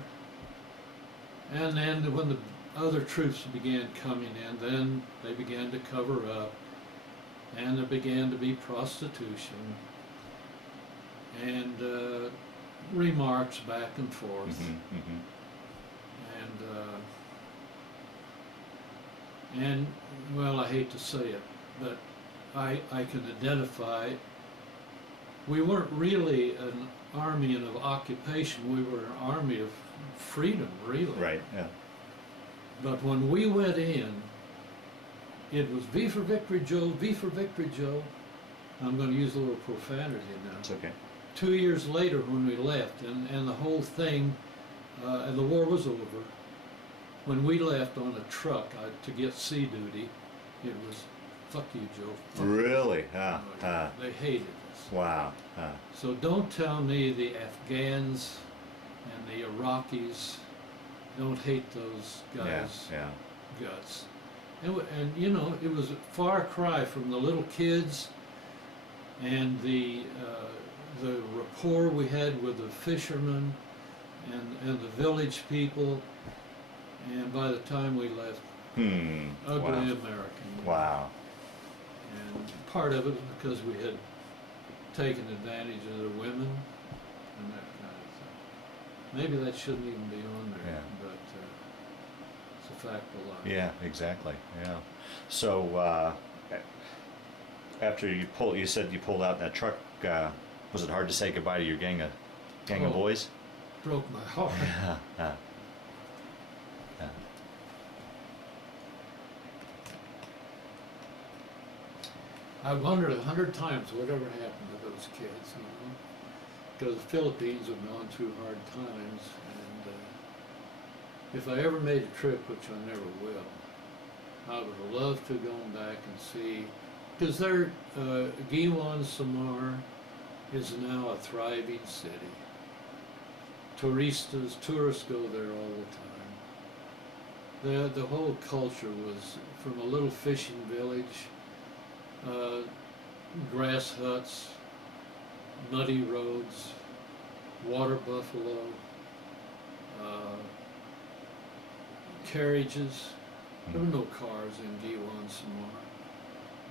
And then when the other troops began coming in, then they began to cover up, and there began to be prostitution and remarks back and forth. Mm-hmm, mm-hmm. And well, I hate to say it, but I can identify, we weren't really an army of occupation, we were an army of freedom, really. Right, yeah. But when we went in, it was V for Victory Joe, V for Victory Joe. I'm going to use a little profanity now. It's okay. 2 years later when we left, and the whole thing, and the war was over, when we left on a truck to get sea duty, it was, fuck you, Joe. Fuck Really? you. They hated us. Wow. So don't tell me the Afghans and the Iraqis don't hate those guys' Yeah. guts. And you know, it was a far cry from the little kids and the rapport we had with the fishermen and the village people. And by the time we left, ugly Wow. American. Wow. And part of it was because we had taken advantage of the women and that kind of thing. Maybe that shouldn't even be on there, Yeah. but it's a fact of life. Yeah, exactly. Yeah. So after you said you pulled out in that truck, was it hard to say goodbye to your gang of Oh. boys? Broke my heart. Yeah. I wondered 100 times whatever happened to those kids, you know, because the Philippines have gone through hard times, and if I ever made a trip, which I never will, I would love to go back and see, because Giwan Samar is now a thriving city. Tourists go there all the time. The whole culture was from a little fishing village, grass huts, muddy roads, water buffalo, carriages. There were no cars in Giwan Samar.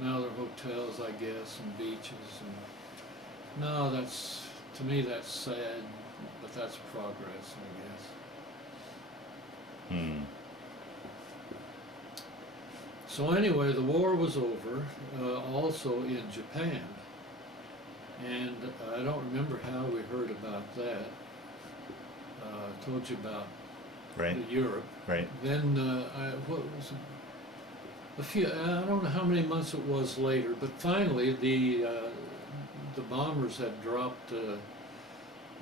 Now there are hotels, I guess, and beaches. And no, to me that's sad, but that's progress, I guess. So anyway, the war was over, also in Japan, and I don't remember how we heard about that. I told you about Europe. Right. Then what was it? I don't know how many months it was later, but finally the bombers had dropped the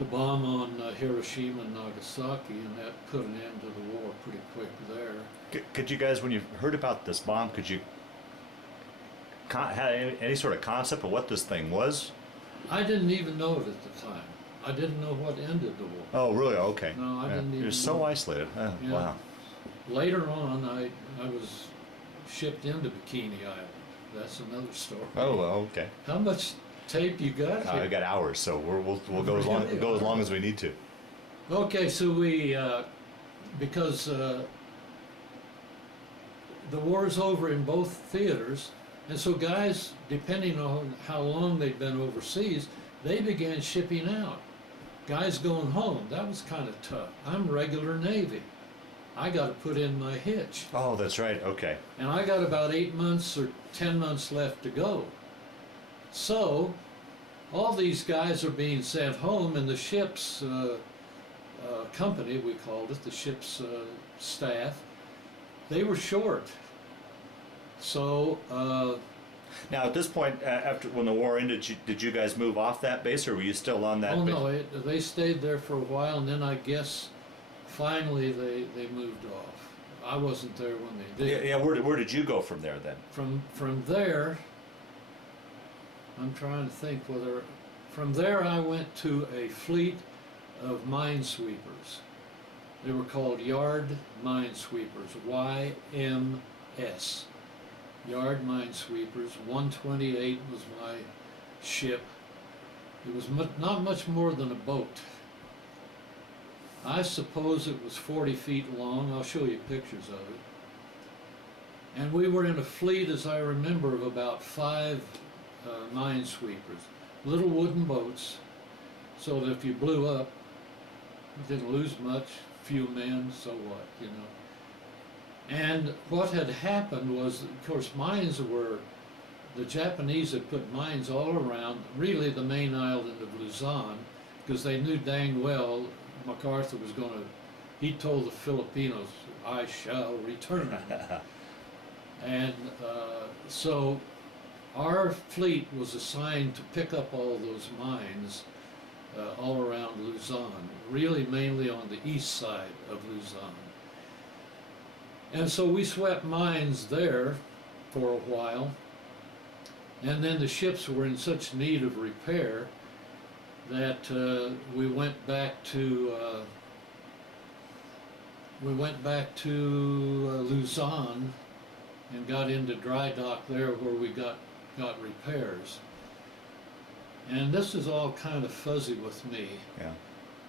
bomb on Hiroshima and Nagasaki, and that put an end to the war pretty quick there. Could you guys, when you heard about this bomb, could you have any sort of concept of what this thing was? I didn't even know it at the time. I didn't know what ended the war. Oh, really? Okay. No, I didn't even You're so know. isolated. Oh, Yeah. Wow. Later on, I was shipped into Bikini Island. That's another story. Oh, well, okay. How much tape you got? I got hours, so we'll go as long as we need to. Okay, so we, because the war's over in both theaters, and so guys, depending on how long they'd been overseas, they began shipping out. Guys going home, that was kind of tough. I'm regular Navy. I got to put in my hitch. Oh, that's right. Okay. And I got about 8 months or 10 months left to go. So, all these guys are being sent home, and the ship's company, we called it, the ship's staff, they were short. So, now at this point, after when the war ended, did you guys move off that base, or were you still on that oh base? no, they stayed there for a while, and then I guess finally they moved off. I wasn't there when they did. Yeah. Where did you go from there then? From there, I'm trying to think whether, from there I went to a fleet of minesweepers. They were called Yard Minesweepers, YMS. Yard Minesweepers. 128 was my ship. It was not much more than a boat. I suppose it was 40 feet long. I'll show you pictures of it. And we were in a fleet, as I remember, of about 5 minesweepers. Little wooden boats, so that if you blew up, you didn't lose much, few men, so what, you know. And what had happened was, of course, the Japanese had put mines all around, really the main island of Luzon, because they knew dang well MacArthur was going to, he told the Filipinos, I shall return. And so our fleet was assigned to pick up all those mines all around Luzon, really mainly on the east side of Luzon. And so we swept mines there for a while, and then the ships were in such need of repair that we went back to Luzon and got into dry dock there, where we got repairs. And this is all kind of fuzzy with me. Yeah.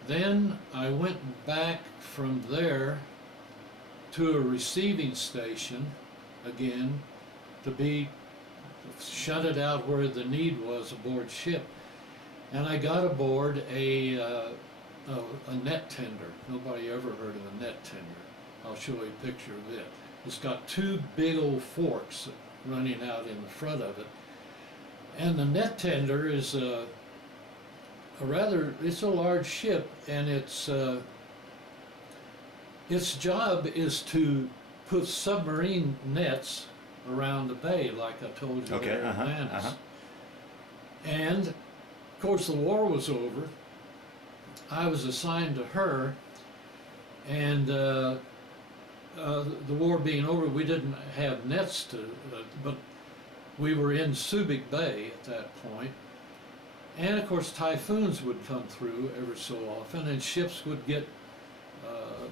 Then I went back from there to a receiving station again, to be shutted out where the need was aboard ship. And I got aboard a net tender. Nobody ever heard of a net tender. I'll show you a picture of it. It's got 2 big old forks running out in the front of it. And the net tender is it's a large ship, and its job is to put submarine nets around the bay, like I told you, Okay, there in Atlantis. And of course the war was over. I was assigned to her, and the war being over, we didn't have nets to, but we were in Seabee Bay at that point. And of course typhoons would come through every so often, and ships would get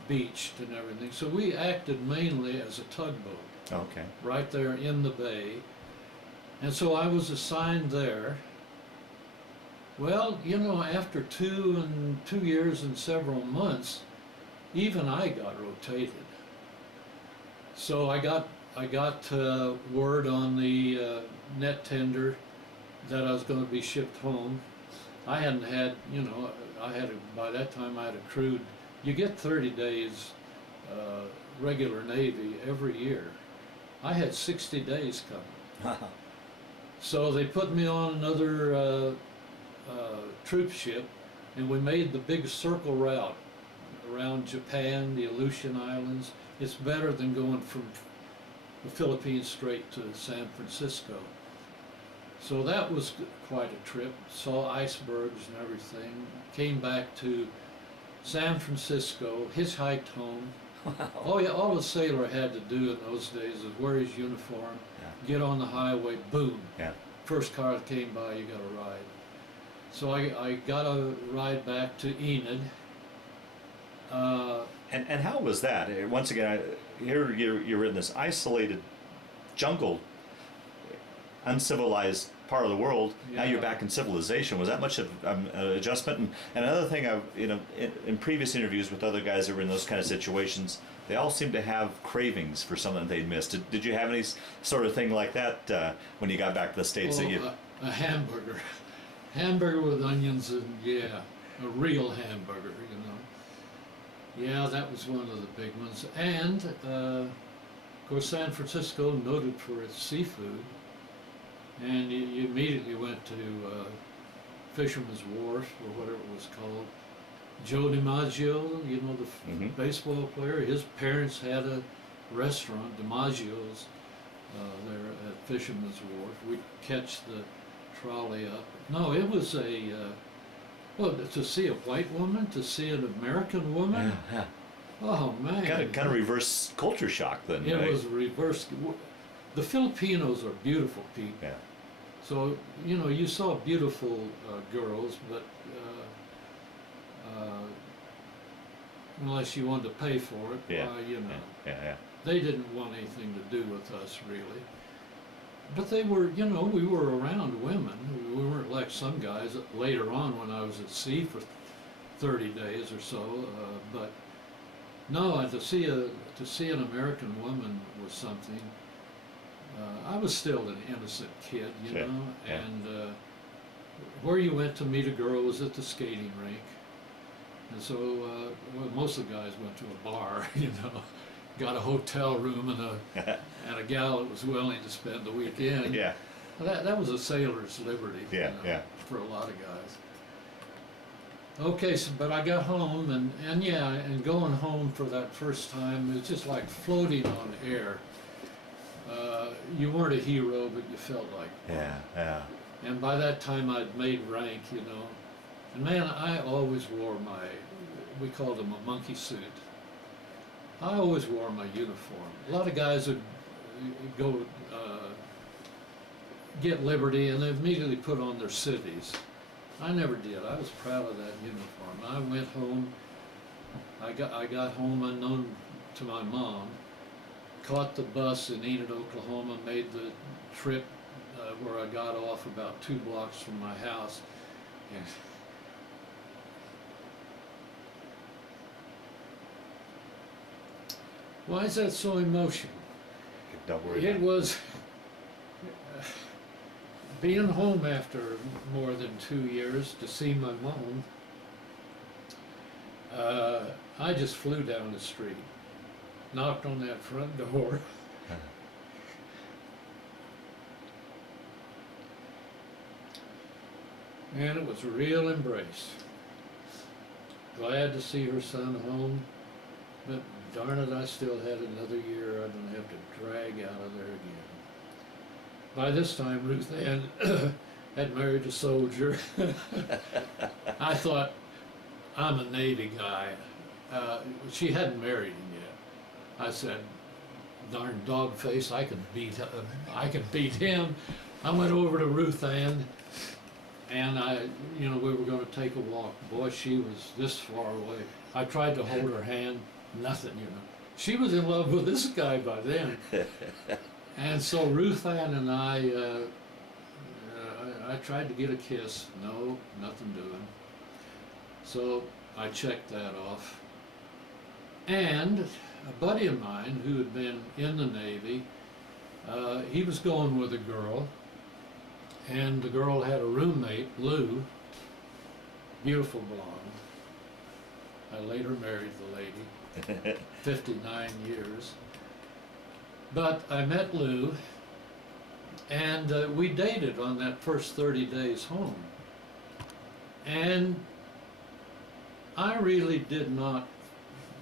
beached and everything. So we acted mainly as a tugboat. Okay. Right there in the bay. And so I was assigned there. Well, you know, after 2 years and several months, even I got rotated. So I got word on the net tender that I was going to be shipped home. I hadn't had, you know, by that time I had accrued, you get 30 days regular Navy every year. I had 60 days coming. So they put me on another troop ship, and we made the big circle route around Japan, the Aleutian Islands. It's better than going from the Philippines straight to San Francisco. So that was quite a trip. Saw icebergs and everything. Came back to San Francisco, hitchhiked home. Wow. Oh yeah, all a sailor had to do in those days is wear his uniform, get on the highway, boom. Yeah. First car that came by, you got a ride. So I got a ride back to Enid. And how was that? Once again, you're in this isolated jungle, uncivilized part of the world. Now you're Yeah. back in civilization. Was that much of an adjustment? And another thing, I've in previous interviews with other guys that were in those kind of situations, they all seem to have cravings for something they'd missed. Did you have any sort of thing like that when you got back to the States? Oh, That you a hamburger. Hamburger with onions and, yeah, a real hamburger, you know. Yeah, that was one of the big ones. And, of course, San Francisco, noted for its seafood. And you immediately went to Fisherman's Wharf, or whatever it was called. Joe DiMaggio, you know, the Mhm. baseball player, his parents had a restaurant, DiMaggio's, there at Fisherman's Wharf. We'd catch the trolley up. No, it was well, to see a white woman, to see an American woman. yeah. Oh man, Kind of reverse culture shock then. It right? was reversed. The Filipinos are beautiful people. Yeah. So you know, you saw beautiful girls, but unless you wanted to pay for it, Yeah. you know, Yeah. they didn't want anything to do with us really. But they were, you know, we were around women. We weren't like some guys later on when I was at sea for 30 days or so. But no, to see an American woman was something. I was still an innocent kid, you Sure, know, yeah. and where you went to meet a girl was at the skating rink. And so, well, most of the guys went to a bar, you know, got a hotel room and a gal that was willing to spend the weekend. Yeah. That was a sailor's liberty, Yeah, you know, yeah. for a lot of guys. Okay, so, but I got home, and yeah, and going home for that first time, it was just like floating on air. You weren't a hero, but you felt like one. Yeah. And by that time I'd made rank, you know. And man, I always wore we called them a monkey suit. I always wore my uniform. A lot of guys would go get liberty and they immediately put on their civvies. I never did. I was proud of that uniform. I went home. I got home unknown to my mom. Caught the bus in Enid, Oklahoma. Made the trip where I got off about 2 blocks from my house. And why is that so emotional? Don't worry. It was being home after more than 2 years to see my mom. I just flew down the street, knocked on that front door. And it was a real embrace. Glad to see her son home, but darn it, I still had another year I didn't have to drag out of there again. By this time, Ruth Ann had married a soldier. I thought, I'm a Navy guy. She hadn't married him yet. I said, darn dog face, I can beat him. I went over to Ruth Ann, and we were going to take a walk. Boy, she was this far away. I tried to hold her hand, nothing, you know. She was in love with this guy by then. And so Ruth Ann and I tried to get a kiss. No, nothing doing. So I checked that off. And a buddy of mine who had been in the Navy, he was going with a girl, and the girl had a roommate, Lou, beautiful blonde. I later married the lady, 59 years. But I met Lou, and we dated on that first 30 days home. And I really did not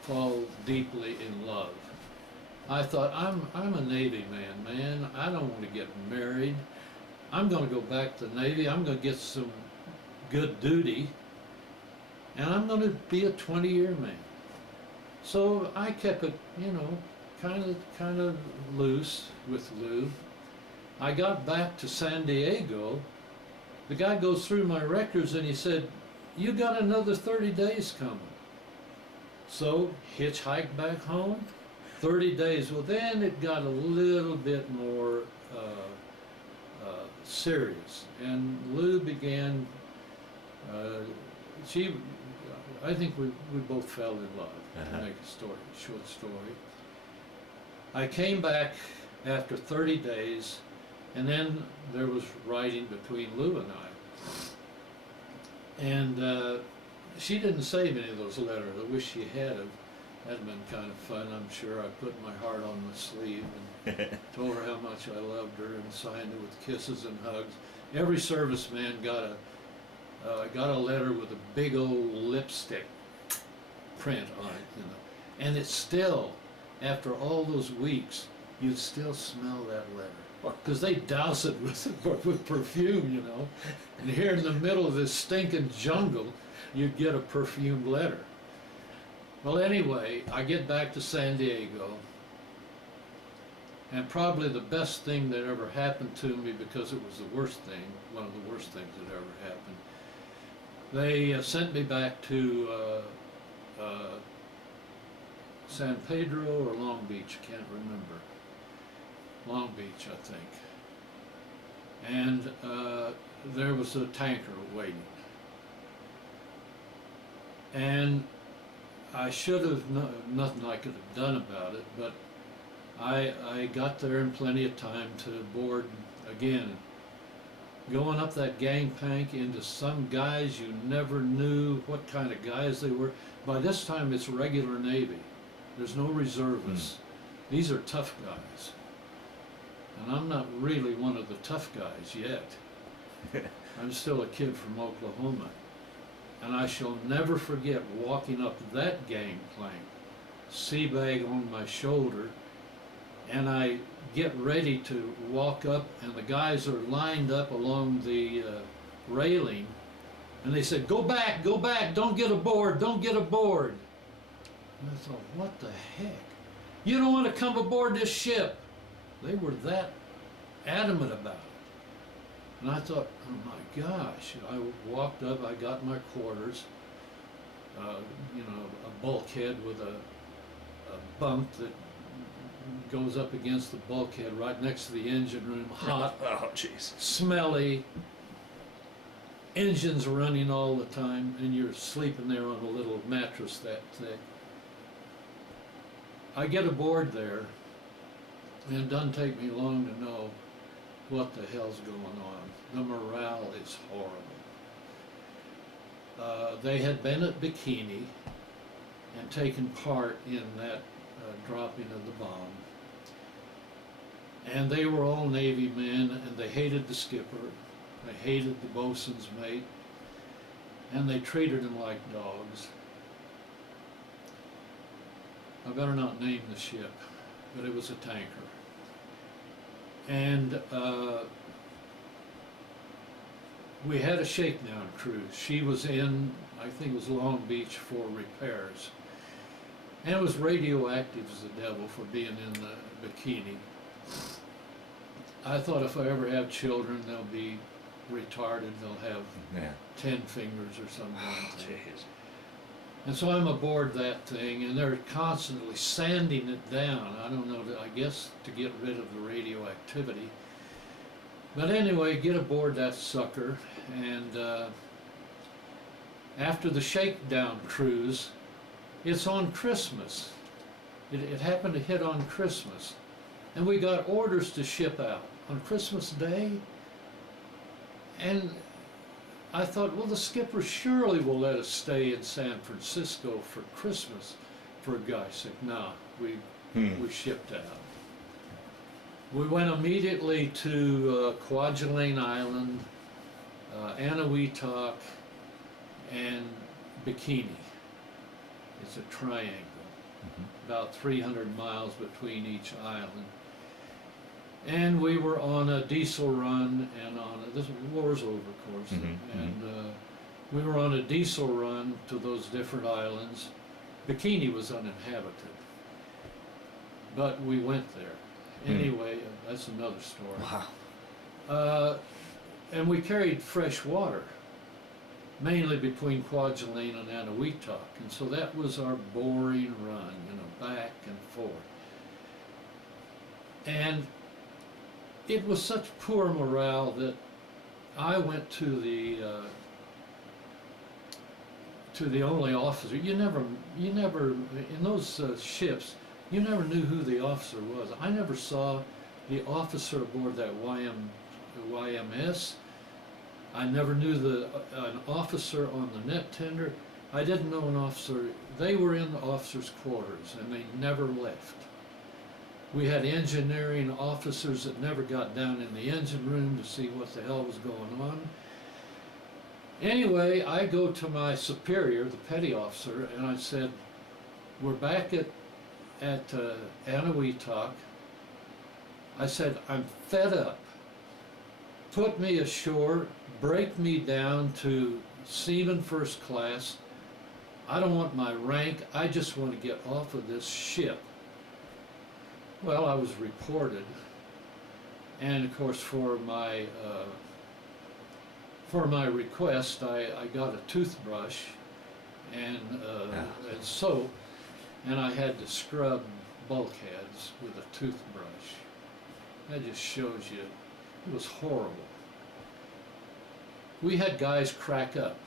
fall deeply in love. I thought, I'm a Navy man. I don't want to get married. I'm going to go back to the Navy. I'm going to get some good duty, and I'm going to be a 20-year man. So I kept it, kind of loose with Lou. I got back to San Diego. The guy goes through my records and he said, you got another 30 days coming. So hitchhiked back home, 30 days. Well, then it got a little bit more serious. And Lou began, I think we both fell in love, to make a short story. I came back after 30 days, and then there was writing between Lou and I. And she didn't save any of those letters. I wish she had them. That'd been kind of fun. I'm sure I put my heart on my sleeve and told her how much I loved her and signed it with kisses and hugs. Every serviceman got a letter with a big old lipstick print on it, you know. And it's still, after all those weeks, you'd still smell that letter. Because they douse it with perfume, you know. And here in the middle of this stinking jungle, you'd get a perfumed letter. Well, anyway, I get back to San Diego, and probably the best thing that ever happened to me, because it was the worst thing, one of the worst things that ever happened, they sent me back to San Pedro or Long Beach, can't remember. Long Beach, I think. And there was a tanker waiting. And I should have, nothing I could have done about it, but I got there in plenty of time to board again. Going up that gangplank into some guys you never knew what kind of guys they were. By this time it's regular Navy. There's no reservists. These are tough guys. And I'm not really one of the tough guys yet. I'm still a kid from Oklahoma. And I shall never forget walking up that gangplank, sea bag on my shoulder, and I get ready to walk up, and the guys are lined up along the railing, and they said, go back, don't get aboard, don't get aboard. And I thought, what the heck? You don't want to come aboard this ship. They were that adamant about it. And I thought, oh my gosh. I walked up, I got my quarters, you know, a bulkhead with a bunk that goes up against the bulkhead right next to the engine room, hot, Oh, jeez. smelly, engines running all the time, and you're sleeping there on a little mattress that thick. I get aboard there, and it doesn't take me long to know what the hell's going on. The morale is horrible. They had been at Bikini and taken part in that dropping of the bomb. And they were all Navy men, and they hated the skipper, they hated the bosun's mate, and they treated him like dogs. I better not name the ship, but it was a tanker. And we had a shakedown cruise. She was in, I think it was Long Beach for repairs. And it was radioactive as the devil for being in the Bikini. I thought if I ever have children, they'll be retarded. They'll have 10 fingers or something like that. Jeez. And so I'm aboard that thing, and they're constantly sanding it down. I don't know, I guess to get rid of the radioactivity. But anyway, get aboard that sucker, and after the shakedown cruise, it's on Christmas. It happened to hit on Christmas. And we got orders to ship out on Christmas Day. And I thought, well, the skipper surely will let us stay in San Francisco for Christmas. For a guy's sake, no, we shipped out. We went immediately to Kwajalein Island, Anahuac, and Bikini. It's a triangle, about 300 miles between each island. And we were on a diesel run, and this war's over, of course, and we were on a diesel run to those different islands. Bikini was uninhabited, but we went there. Anyway, that's another story. Wow. And we carried fresh water, mainly between Kwajalein and Anahuac, and so that was our boring run, you know, back and forth. And it was such poor morale that I went to the only officer. You never, in those ships, you never knew who the officer was. I never saw the officer aboard that YMS. I never knew an officer on the net tender. I didn't know an officer. They were in the officers' quarters, and they never left. We had engineering officers that never got down in the engine room to see what the hell was going on. Anyway, I go to my superior, the petty officer, and I said, we're back at Anahuac. I said, I'm fed up. Put me ashore, break me down to seaman first class. I don't want my rank, I just want to get off of this ship. Well, I was reported, and of course for my request, I got a toothbrush and soap, and I had to scrub bulkheads with a toothbrush. That just shows you, it was horrible. We had guys crack up.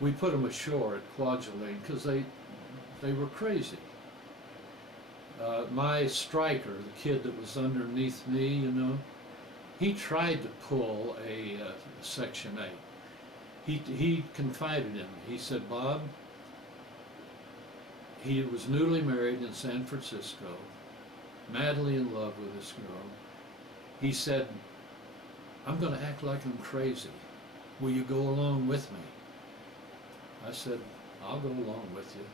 We put them ashore at Kwajalein because they were crazy. My striker, the kid that was underneath me, you know, he tried to pull a Section 8. He confided in me. He said, Bob, he was newly married in San Francisco, madly in love with this girl. He said, I'm going to act like I'm crazy. Will you go along with me? I said, I'll go along with you.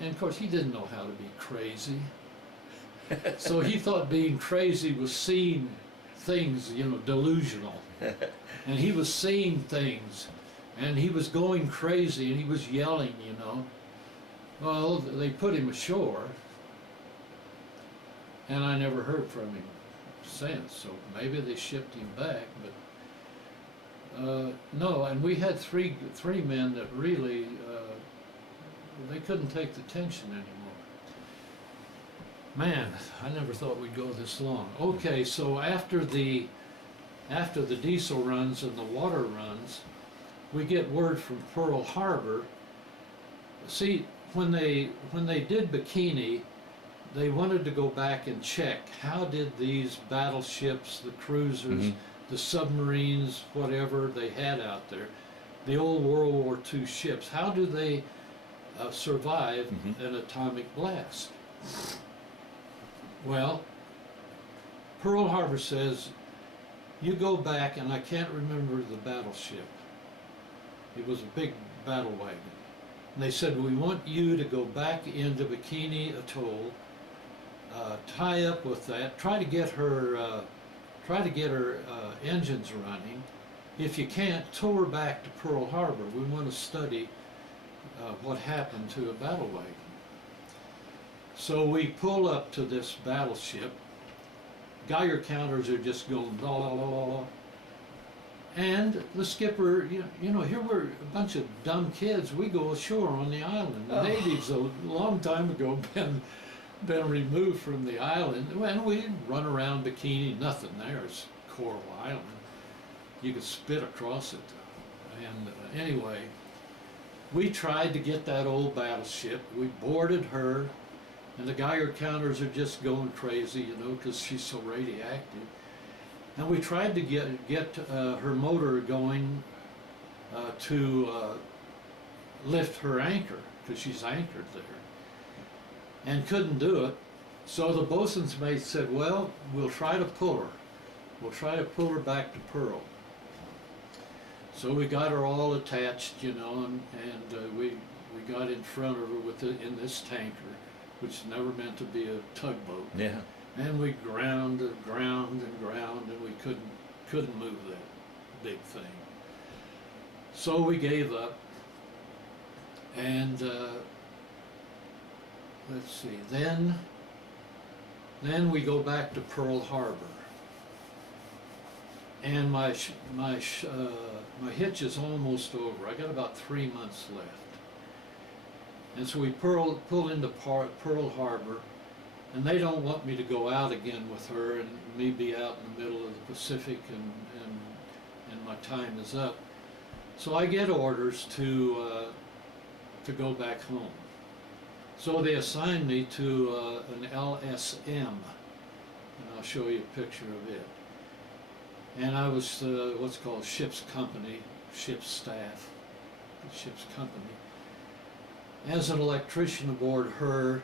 And of course, he didn't know how to be crazy. So he thought being crazy was seeing things, you know, delusional. And he was seeing things, and he was going crazy, and he was yelling, you know. Well, they put him ashore, and I never heard from him since, so maybe they shipped him back, but no, and we had three men that really, they couldn't take the tension anymore. Man, I never thought we'd go this long. Okay, so after the diesel runs and the water runs, we get word from Pearl Harbor. See, when they did Bikini, they wanted to go back and check how did these battleships, the cruisers, the submarines, whatever they had out there, the old World War II ships, how do they survive an atomic blast? Well, Pearl Harbor says, you go back, and I can't remember the battleship. It was a big battle wagon. And they said, we want you to go back into Bikini Atoll, tie up with that, try to get her engines running. If you can't, tow her back to Pearl Harbor. We want to study what happened to a battle wagon. So we pull up to this battleship. Geiger counters are just going la la la la la. And the skipper, you know, here we're a bunch of dumb kids. We go ashore on the island. The natives a long time ago been removed from the island. And we run around Bikini, nothing there. It's Coral Island. You could spit across it. And anyway, we tried to get that old battleship. We boarded her, and the Geiger counters are just going crazy, you know, because she's so radioactive. And we tried to get her motor going to lift her anchor, because she's anchored there, and couldn't do it. So the bosun's mate said, well, we'll try to pull her. We'll try to pull her back to Pearl. So we got her all attached, you know, and we got in front of her in this tanker, which never meant to be a tugboat. Yeah. And we ground and we couldn't move that big thing. So we gave up, and let's see, then we go back to Pearl Harbor, and my hitch is almost over. I got about 3 months left. And so we pull into Pearl Harbor, And they don't want me to go out again with her and me be out in the middle of the Pacific and my time is up. So I get orders to go back home. So they assigned me to an LSM, and I'll show you a picture of it. And I was what's called ship's company, ship's staff, the ship's company, as an electrician aboard her,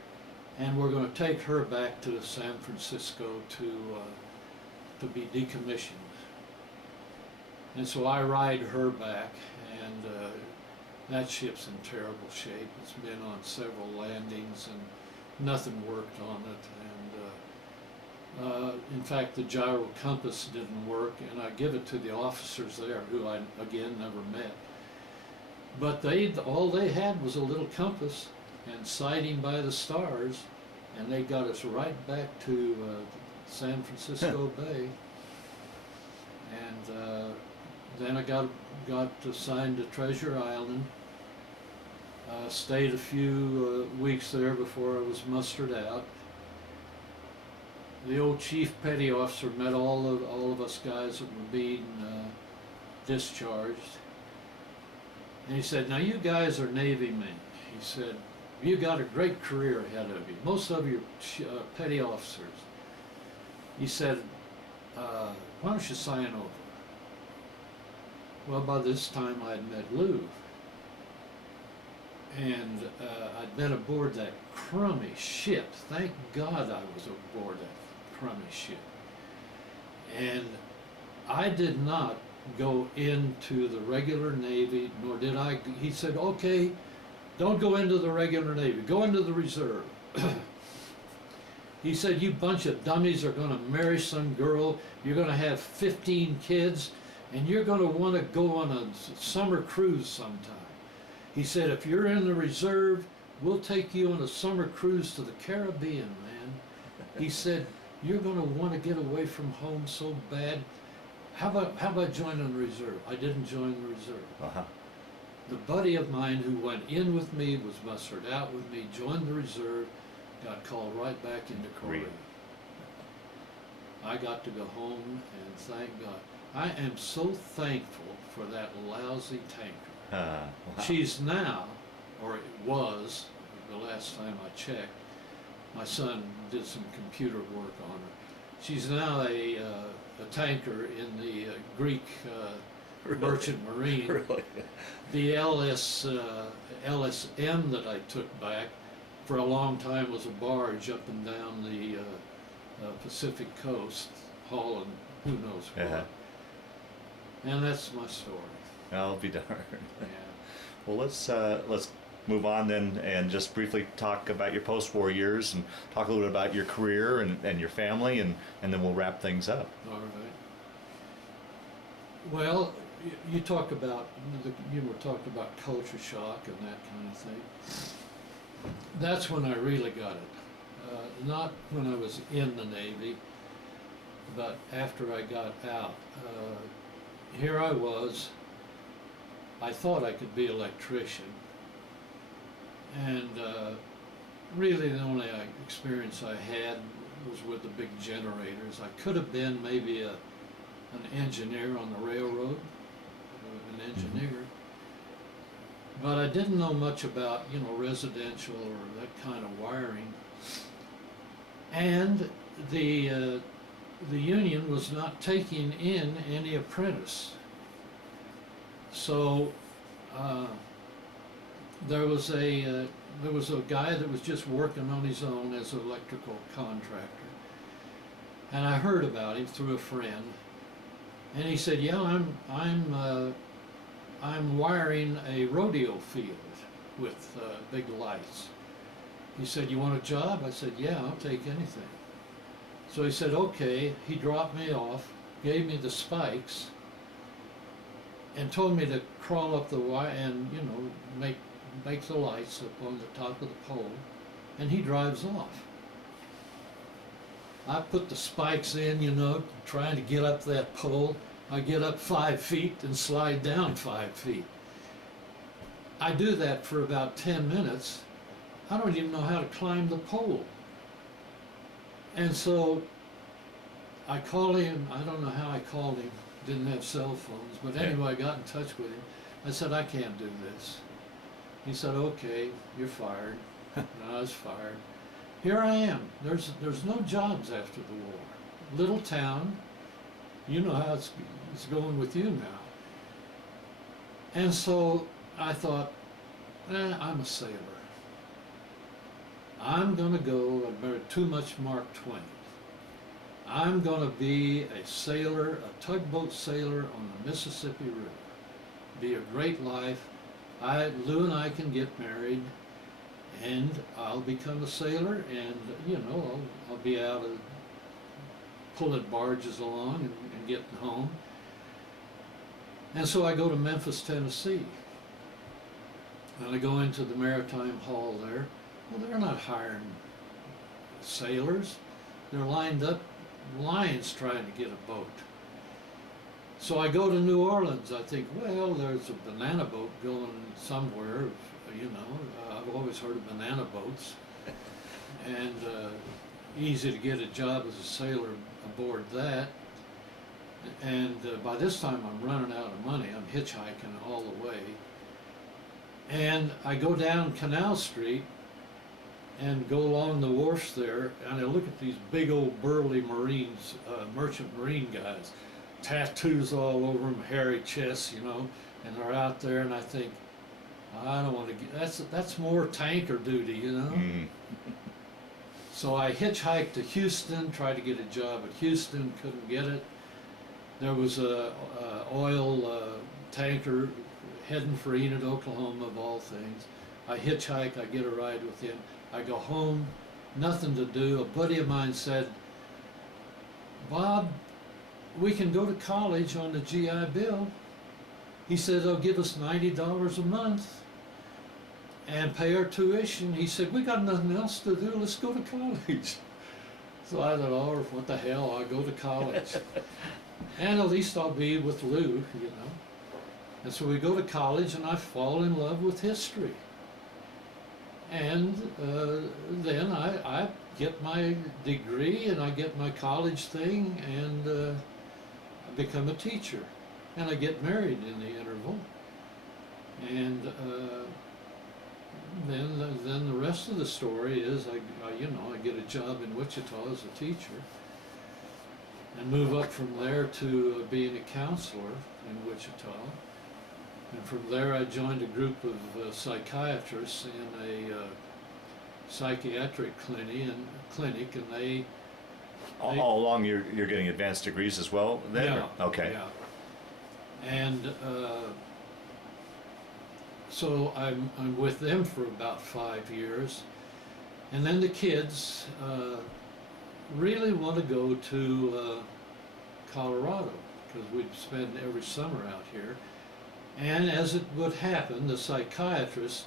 and we're going to take her back to San Francisco to be decommissioned. And so I ride her back, and that ship's in terrible shape. It's been on several landings and nothing worked on it. And in fact, the gyro compass didn't work, and I give it to the officers there, who I again never met. But all they had was a little compass and sighting by the stars, and they got us right back to San Francisco Bay. And then I got assigned to Treasure Island. Stayed a few weeks there before I was mustered out. The old chief petty officer met all of us guys that were being discharged. And he said, "Now you guys are Navy men." He said, "You got a great career ahead of you. Most of you are petty officers." He said, "Why don't you sign over?" Well, by this time I'd met Lou. And I'd been aboard that crummy ship. Thank God I was aboard that crummy ship. And I did not go into the regular Navy, nor did I. He said, "Okay, don't go into the regular Navy, go into the reserve." He said, "You bunch of dummies are going to marry some girl, you're going to have 15 kids, and you're going to want to go on a summer cruise sometime." He said, "If you're in the reserve, we'll take you on a summer cruise to the Caribbean, man." He said, "You're going to want to get away from home so bad. How about joining the reserve?" I didn't join the reserve. Uh-huh. The buddy of mine who went in with me, was mustered out with me, joined the reserve, got called right back into Korea. I got to go home, and thank God. I am so thankful for that lousy tanker. Wow. She's now, or it was, the last time I checked, my son did some computer work on her. She's now a tanker in the Greek Really? merchant marine. Really? The LSM that I took back for a long time was a barge up and down the Pacific coast, hauling who knows what. Yeah. And that's my story. I'll be darned. Yeah. Well, let's move on then and just briefly talk about your post-war years and talk a little bit about your career and your family, and then we'll wrap things up. All right. Well, you talk about you were talking about culture shock and that kind of thing. That's when I really got it. Not when I was in the Navy, but after I got out. Here I was. I thought I could be an electrician, and really the only experience I had was with the big generators. I could have been maybe an engineer on the railroad, an engineer, but I didn't know much about, residential or that kind of wiring. And the union was not taking in any apprentice. So there was a guy that was just working on his own as an electrical contractor, and I heard about him through a friend, and he said, "Yeah, I'm wiring a rodeo field with big lights." He said, "You want a job?" I said, "Yeah, I'll take anything." So he said, "Okay." He dropped me off, gave me the spikes, and told me to crawl up the wire and, make the lights up on the top of the pole, and he drives off. I put the spikes in, trying to get up that pole. I get up 5 feet and slide down 5 feet. I do that for about 10 minutes. I don't even know how to climb the pole. And so I called him, I don't know how I called him, didn't have cell phones, but Yeah. anyway, I got in touch with him. I said, I can't do this. He said, okay, you're fired. And I was fired. Here I am. There's no jobs after the war. Little town, you know how it's going with you now. And so I thought, I'm a sailor. I'm gonna go, I married too much Mark Twain. I'm gonna be a sailor, a tugboat sailor on the Mississippi River. Be a great life. Lou and I can get married, and I'll become a sailor, and you know, I'll be out of pulling barges along and getting home. And so I go to Memphis, Tennessee, and I go into the Maritime Hall there. Well, they're not hiring sailors. They're lined up, lines trying to get a boat. So I go to New Orleans. I think, well, there's a banana boat going somewhere, you know. I've always heard of banana boats. And easy to get a job as a sailor aboard that. And by this time I'm running out of money. I'm hitchhiking all the way. And I go down Canal Street and go along the wharfs there, and I look at these big old burly Marines, merchant marine guys, tattoos all over them, hairy chests, you know, and they're out there, and I think, I don't want to get, that's more tanker duty, you know. So I hitchhiked to Houston, tried to get a job at Houston, couldn't get it. There was a oil tanker heading for Enid, Oklahoma, of all things. I hitchhike, I get a ride with him. I go home, nothing to do. A buddy of mine said, Bob, we can go to college on the GI Bill. He said they'll give us $90 a month and pay our tuition. He said, we got nothing else to do, let's go to college. So I thought, oh, what the hell, I'll go to college. And at least I'll be with Lou, you know. And so we go to college, and I fall in love with history. And then I get my degree, and I get my college thing, and I become a teacher. And I get married in the interval. And then the rest of the story is I get a job in Wichita as a teacher, and move up from there to being a counselor in Wichita. And from there I joined a group of psychiatrists in a psychiatric clinic, and they All along you're getting advanced degrees as well then? yeah, Okay. yeah. And so I'm with them for about 5 years, and then the kids really want to go to Colorado, because we'd spend every summer out here. And as it would happen, the psychiatrist,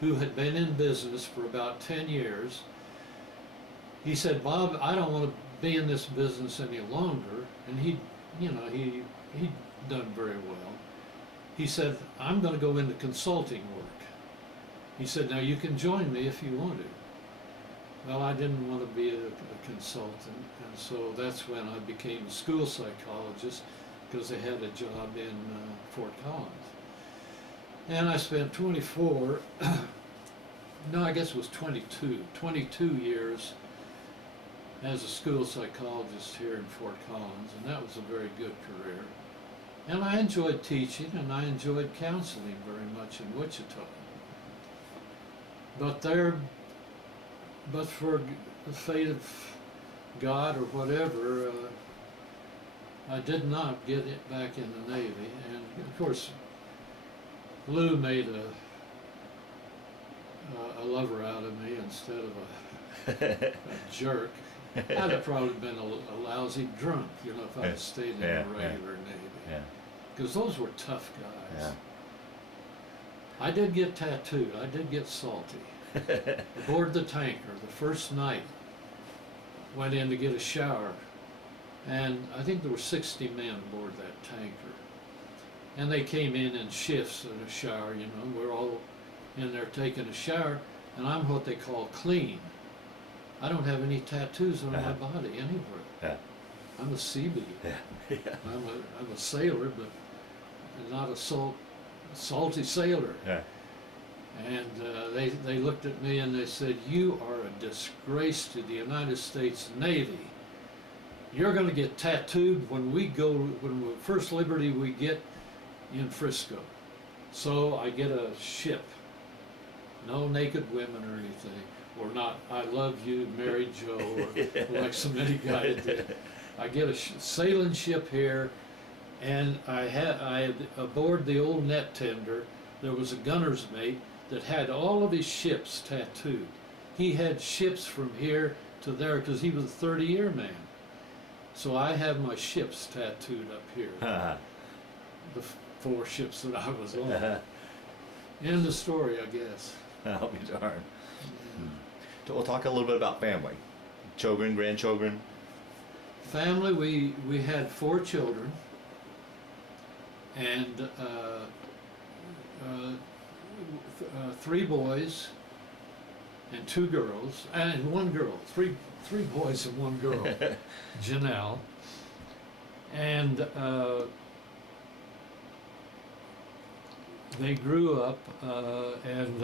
who had been in business for about 10 years, he said, Bob, I don't want to be in this business any longer. And he'd done very well. He said, I'm going to go into consulting work. He said, now you can join me if you want to. Well, I didn't want to be a consultant, and so that's when I became a school psychologist, because I had a job in Fort Collins. And I spent 22 years as a school psychologist here in Fort Collins, and that was a very good career. And I enjoyed teaching, and I enjoyed counseling very much in Wichita. But for the fate of God or whatever, I did not get it back in the Navy. And of course, Lou made a lover out of me instead of a jerk. I'd have probably been a lousy drunk, you know, if I'd stayed in the regular Navy. Yeah. Because those were tough guys. Yeah. I did get tattooed. I did get salty. Aboard the tanker, the first night, went in to get a shower, and I think there were 60 men aboard that tanker. And they came in shifts in a shower, you know, we're all in there taking a shower, and I'm what they call clean. I don't have any tattoos on my Uh-huh. body anywhere. Yeah. I'm a Seabee. Yeah. Yeah. I'm a sailor, but not a salty sailor. Yeah. And they looked at me and they said, "You are a disgrace to the United States Navy. You're going to get tattooed when First Liberty we get in Frisco." So I get a ship. No naked women or anything. Or not, "I love you, Mary Joe," or like so many guys did. I get a sailing ship here, and I had aboard the old net tender, there was a gunner's mate that had all of his ships tattooed. He had ships from here to there because he was a 30-year man. So I have my ships tattooed up here, Uh-huh. the 4 ships that I was on. Uh-huh. End of story, I guess. I'll be darned. So we'll talk a little bit about family. Children, grandchildren. Family, we had 4 children, and 3 boys and 2 girls, and 1 girl. Three boys and 1 girl, Janelle. And they grew up, and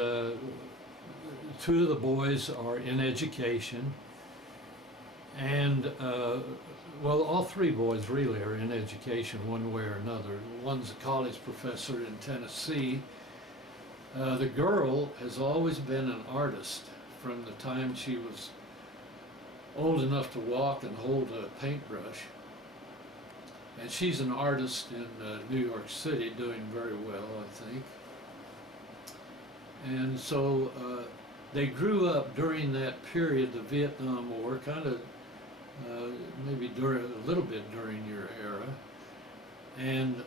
2 of the boys are in education, and well, all 3 boys really are in education one way or another. One's a college professor in Tennessee. The girl has always been an artist from the time she was old enough to walk and hold a paintbrush. And she's an artist in New York City, doing very well, I think. And so they grew up during that period, the Vietnam War, kind of maybe a little bit during your era. And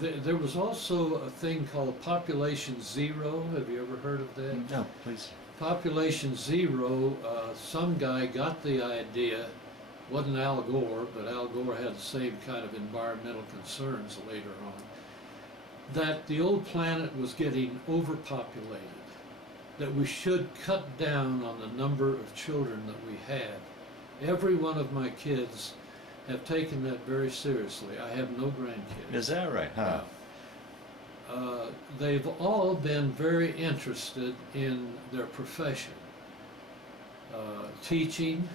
there was also a thing called Population Zero. Have you ever heard of that? No, please. Population Zero, some guy got the idea, wasn't Al Gore, but Al Gore had the same kind of environmental concerns later on, that the old planet was getting overpopulated, that we should cut down on the number of children that we have. Every one of my kids have taken that very seriously. I have no grandkids. Is that right? Huh? They've all been very interested in their profession. Teaching.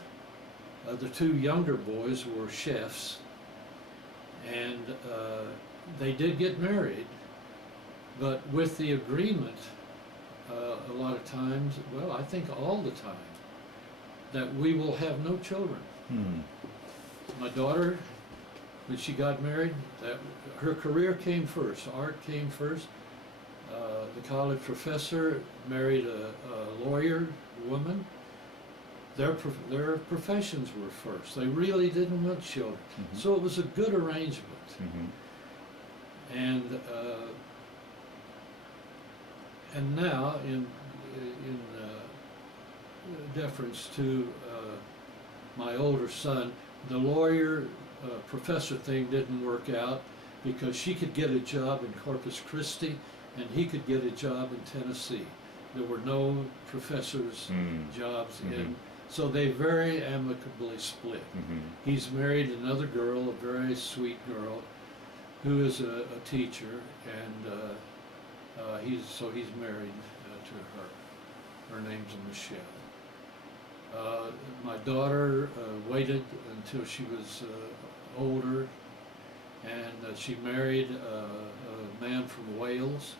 The 2 younger boys were chefs, and they did get married, but with the agreement, a lot of times, well, I think all the time, that we will have no children. My daughter, when she got married, her career came first. Art came first. The college professor married a lawyer woman. Their professions were first. They really didn't want children. Mm-hmm. So it was a good arrangement. Mm-hmm. And now, in deference to my older son, the lawyer professor thing didn't work out because she could get a job in Corpus Christi and he could get a job in Tennessee. There were no professors' jobs in. So they very amicably split. Mm-hmm. He's married another girl, a very sweet girl, who is a teacher, and he's married to her. Her name's Michelle. My daughter waited until she was older, and she married a man from Wales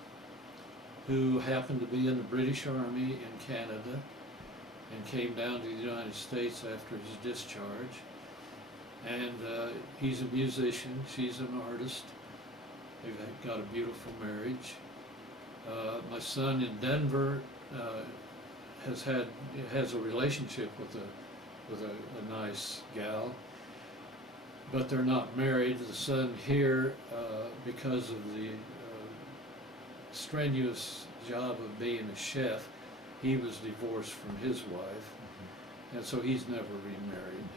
who happened to be in the British Army in Canada and came down to the United States after his discharge. And he's a musician, she's an artist. They've got a beautiful marriage. My son in Denver has a relationship with a nice gal, but they're not married. The son here, because of the strenuous job of being a chef, he was divorced from his wife, and so he's never remarried.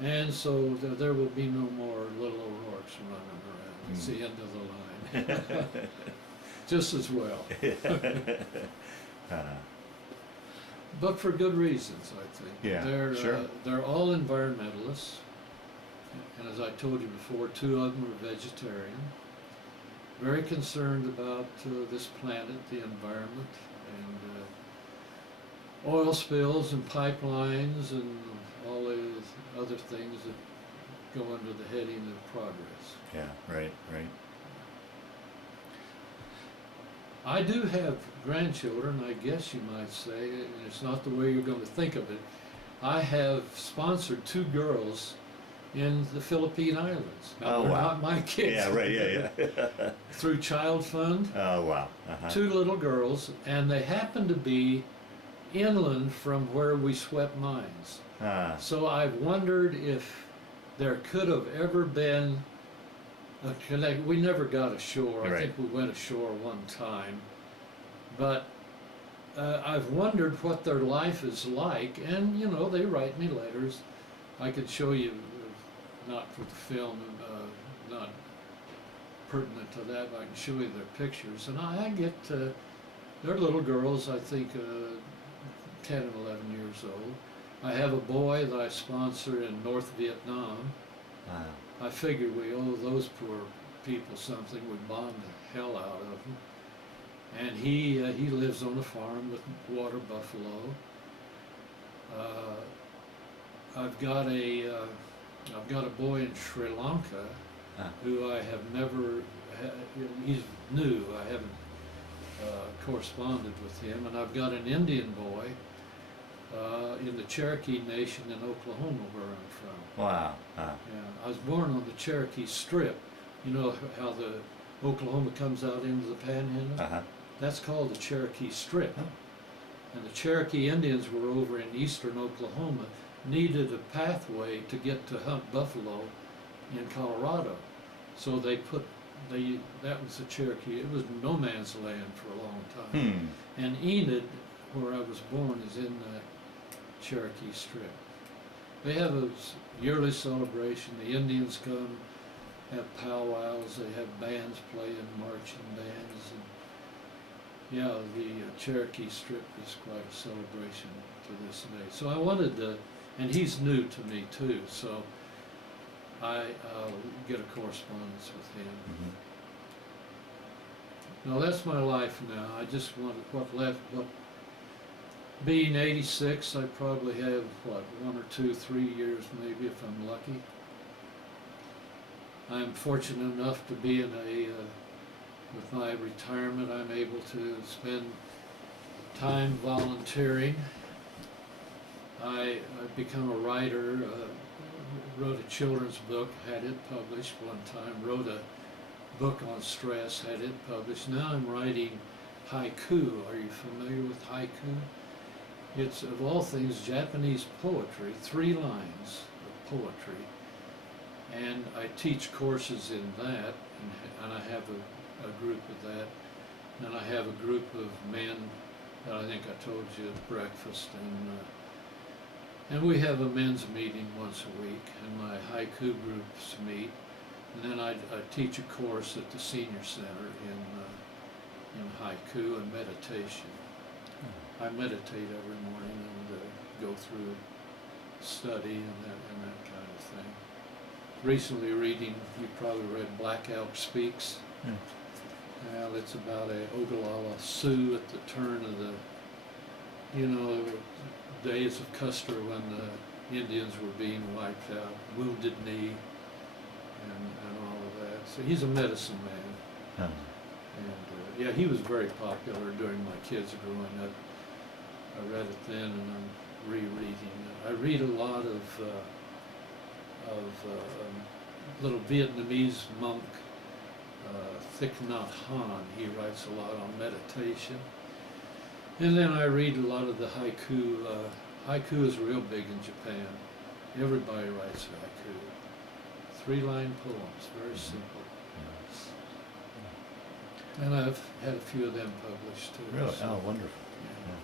And so there will be no more little O'Rourke's running around. It's the end of the line. Just as well. but for good reasons, I think. Yeah, They're, sure. they're all environmentalists, and as I told you before, 2 of them are vegetarian. Very concerned about this planet, the environment, and oil spills and pipelines and all these other things that go under the heading of progress. Yeah, right, right. I do have grandchildren, I guess you might say, and it's not the way you're going to think of it. I have sponsored 2 girls in the Philippine Islands. Now, Oh, they're wow. not my kids. Yeah, right, yeah. Through Child Fund, Oh, wow. Uh-huh. 2 little girls, and they happen to be inland from where we swept mines. Ah, So I've wondered if there could have ever been a connect. We never got ashore. I Right. think we went ashore one time, but I've wondered what their life is like. And you know, they write me letters. I could show you, not for the film, not pertinent to that, but I can show you their pictures. And I get they're little girls. I think 10 and 11 years old. I have a boy that I sponsor in North Vietnam. wow. I figured we owe those poor people something. We bombed the hell out of them. And he lives on a farm with water buffalo. I've got a boy in Sri Lanka Ah. who I have never. He's new. I haven't corresponded with him, and I've got an Indian boy in the Cherokee Nation in Oklahoma, where I'm from. Wow. Ah. Yeah, I was born on the Cherokee Strip. You know how the Oklahoma comes out into the Panhandle? Uh-huh. That's called the Cherokee Strip. Oh. And the Cherokee Indians were over in eastern Oklahoma, needed a pathway to get to hunt buffalo in Colorado. So that was the Cherokee. It was no man's land for a long time. And Enid, where I was born, is in the Cherokee Strip. They have a yearly celebration. The Indians come, have powwows. They have bands playing, marching bands, and yeah, the Cherokee Strip is quite a celebration to this day. So I wanted to, and he's new to me too, so I'll get a correspondence with him. Mm-hmm. No, that's my life now. I just wanted what left. Being 86, I probably have, 1 or 2, 3 years maybe if I'm lucky. I'm fortunate enough to be in with my retirement, I'm able to spend time volunteering. I've become a writer, wrote a children's book, had it published one time, wrote a book on stress, had it published. Now I'm writing haiku. Are you familiar with haiku? It's, of all things, Japanese poetry, 3 lines of poetry. And I teach courses in that, and I have a group of that. And I have a group of men that I think I told you at breakfast, and we have a men's meeting once a week, and my haiku groups meet. And then I teach a course at the senior center in haiku and meditation. I meditate every morning and go through study and that kind of thing. Recently reading, you probably read Black Elk Speaks. Yeah. Well, it's about a Ogallala Sioux at the turn of the, days of Custer when the Indians were being wiped out, Wounded Knee, and all of that. So he's a medicine man. And yeah, he was very popular during my kids growing up. I read it then, and I'm rereading it. I read a lot of little Vietnamese monk, Thich Nhat Hanh. He writes a lot on meditation. And then I read a lot of the haiku. Haiku is real big in Japan. Everybody writes haiku. 3-line poems, very simple. And I've had a few of them published too. Really? So, Oh, wonderful. yeah.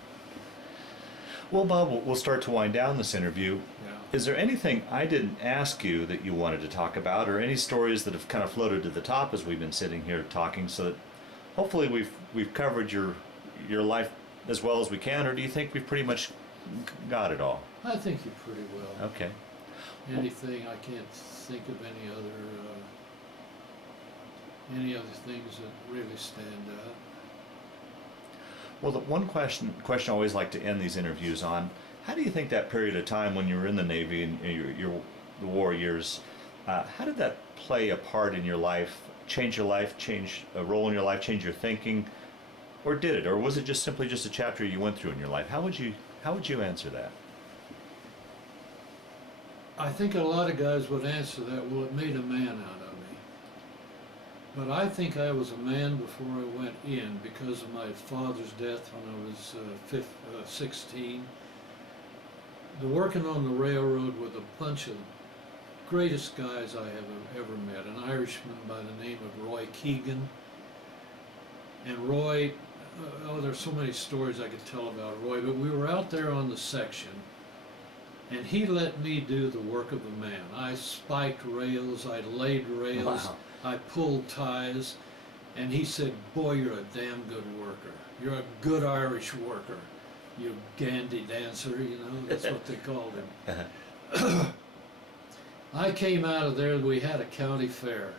Well, Bob, we'll start to wind down this interview. Yeah. Is there anything I didn't ask you that you wanted to talk about, or any stories that have kind of floated to the top as we've been sitting here talking, so that hopefully we've covered your life as well as we can, or do you think we've pretty much got it all? I think you pretty well. Okay. Anything, I can't think of any other things that really stand out. Well, the one question I always like to end these interviews on: how do you think that period of time when you were in the Navy and the war years, how did that play a part in your life? Change your life? Change a role in your life? Change your thinking? Or did it? Or was it just simply just a chapter you went through in your life? How would you answer that? I think a lot of guys would answer that, well, it made a man out of me. But I think I was a man before I went in because of my father's death when I was 16. The working on the railroad with a bunch of greatest guys I have ever met, an Irishman by the name of Roy Keegan. And Roy, there's so many stories I could tell about Roy, but we were out there on the section, and he let me do the work of a man. I spiked rails, I laid rails, Wow. I pulled ties, and he said, boy, you're a damn good worker. You're a good Irish worker. You gandy dancer, you know, that's what they called him. I came out of there, we had a county fair.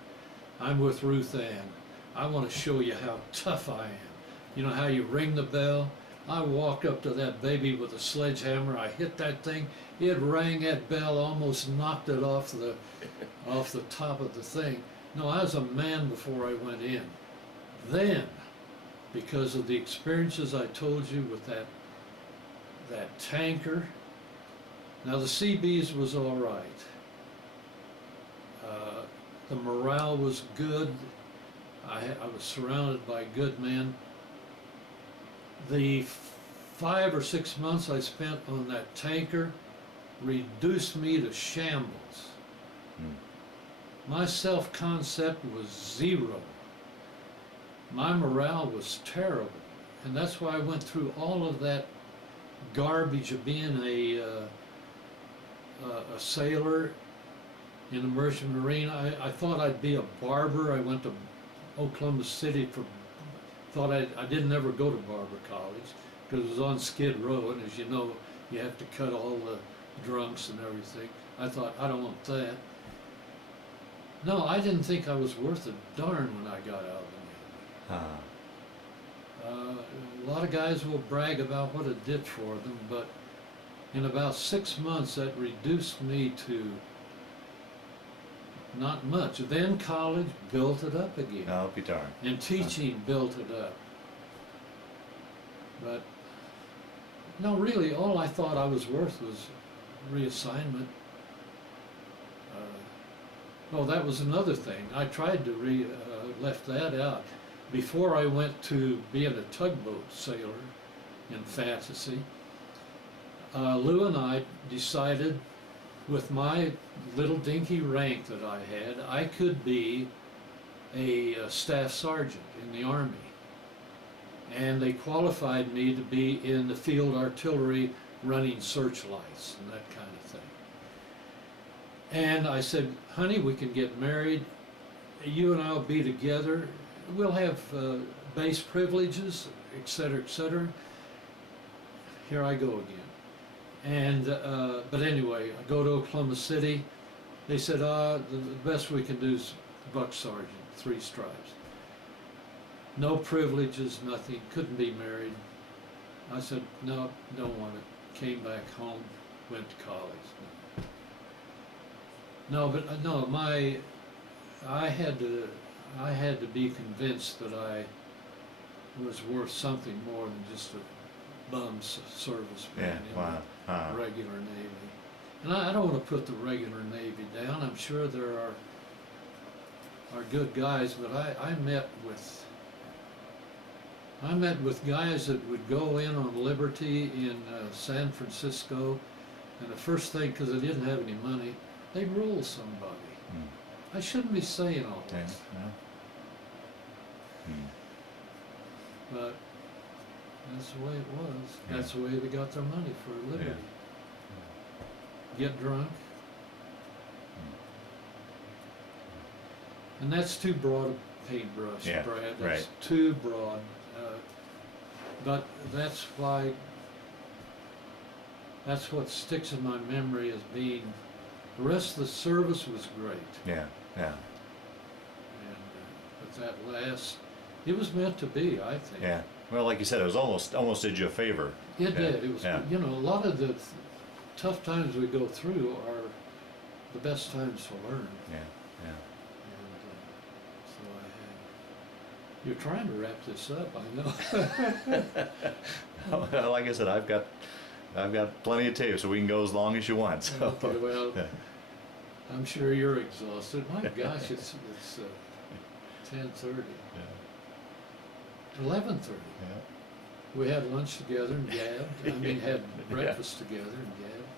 I'm with Ruth Ann. I want to show you how tough I am. You know how you ring the bell? I walk up to that baby with a sledgehammer, I hit that thing, it rang that bell, almost knocked it off the top of the thing. No, I was a man before I went in. Then, because of the experiences I told you with that tanker, now the Seabees was all right. The morale was good. I was surrounded by good men. The 5 or 6 months I spent on that tanker reduced me to shambles. My self-concept was zero. My morale was terrible. And that's why I went through all of that garbage of being a sailor in a merchant marine. I thought I'd be a barber. I went to Oklahoma City thought I didn't ever go to barber college because it was on Skid Row, and as you know, you have to cut all the drunks and everything. I thought, I don't want that. No, I didn't think I was worth a darn when I got out of the Navy. A lot of guys will brag about what it did for them, but in about 6 months that reduced me to not much. Then college built it up again. I'll be darned. And teaching built it up. But no, really, all I thought I was worth was reassignment. Oh, that was another thing. I tried to left that out. Before I went to being a tugboat sailor in fantasy, Lou and I decided with my little dinky rank that I had, I could be a staff sergeant in the Army. And they qualified me to be in the field artillery running searchlights and that kind of thing. And I said, honey, we can get married. You and I will be together. We'll have base privileges, et cetera, et cetera. Here I go again. And, but anyway, I go to Oklahoma City. They said, the best we can do is buck sergeant, 3 stripes. No privileges, nothing, couldn't be married. I said, no, don't want it. Came back home, went to college. No, but no, I had to be convinced that I was worth something more than just a bum serviceman in the regular Navy. And I don't want to put the regular Navy down. I'm sure there are good guys, but I met with guys that would go in on Liberty in San Francisco, and the first thing, because they didn't have any money, they'd roll somebody. I shouldn't be saying all this. But that's the way it was. That's the way they got their money for Liberty. Get drunk. And that's too broad a paintbrush, Brad. That's too broad. But that's why that's what sticks in my memory as being. The rest of the service was great, Yeah, yeah, and but that last, it was meant to be, I think. yeah. Well, like you said, it was almost did you a favor. It Yeah, did. It was, yeah. you know, a lot of the tough times we go through are the best times to learn. Yeah, And so you're trying to wrap this up, I know. yeah. Like I said, I've got plenty of tape, so we can go as long as you want. So. Okay, well, Yeah. I'm sure you're exhausted. My gosh, it's 10:30, Yeah. 11:30. Yeah. We had lunch together and gabbed. I mean, had breakfast together and gabbed.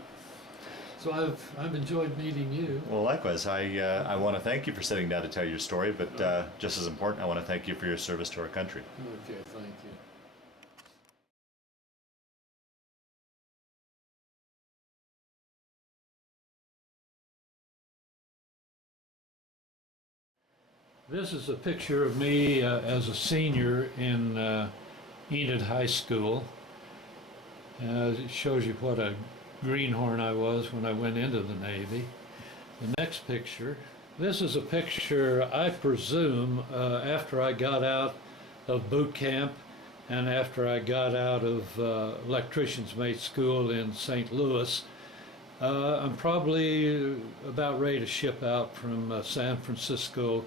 So I've enjoyed meeting you. Well, likewise, I want to thank you for sitting down to tell your story, but just as important, I want to thank you for your service to our country. Okay, thank you. This is a picture of me as a senior in Enid High School. It shows you what a greenhorn I was when I went into the Navy. The next picture, this is a picture, I presume, after I got out of boot camp and after I got out of electrician's mate school in St. Louis. I'm probably about ready to ship out from San Francisco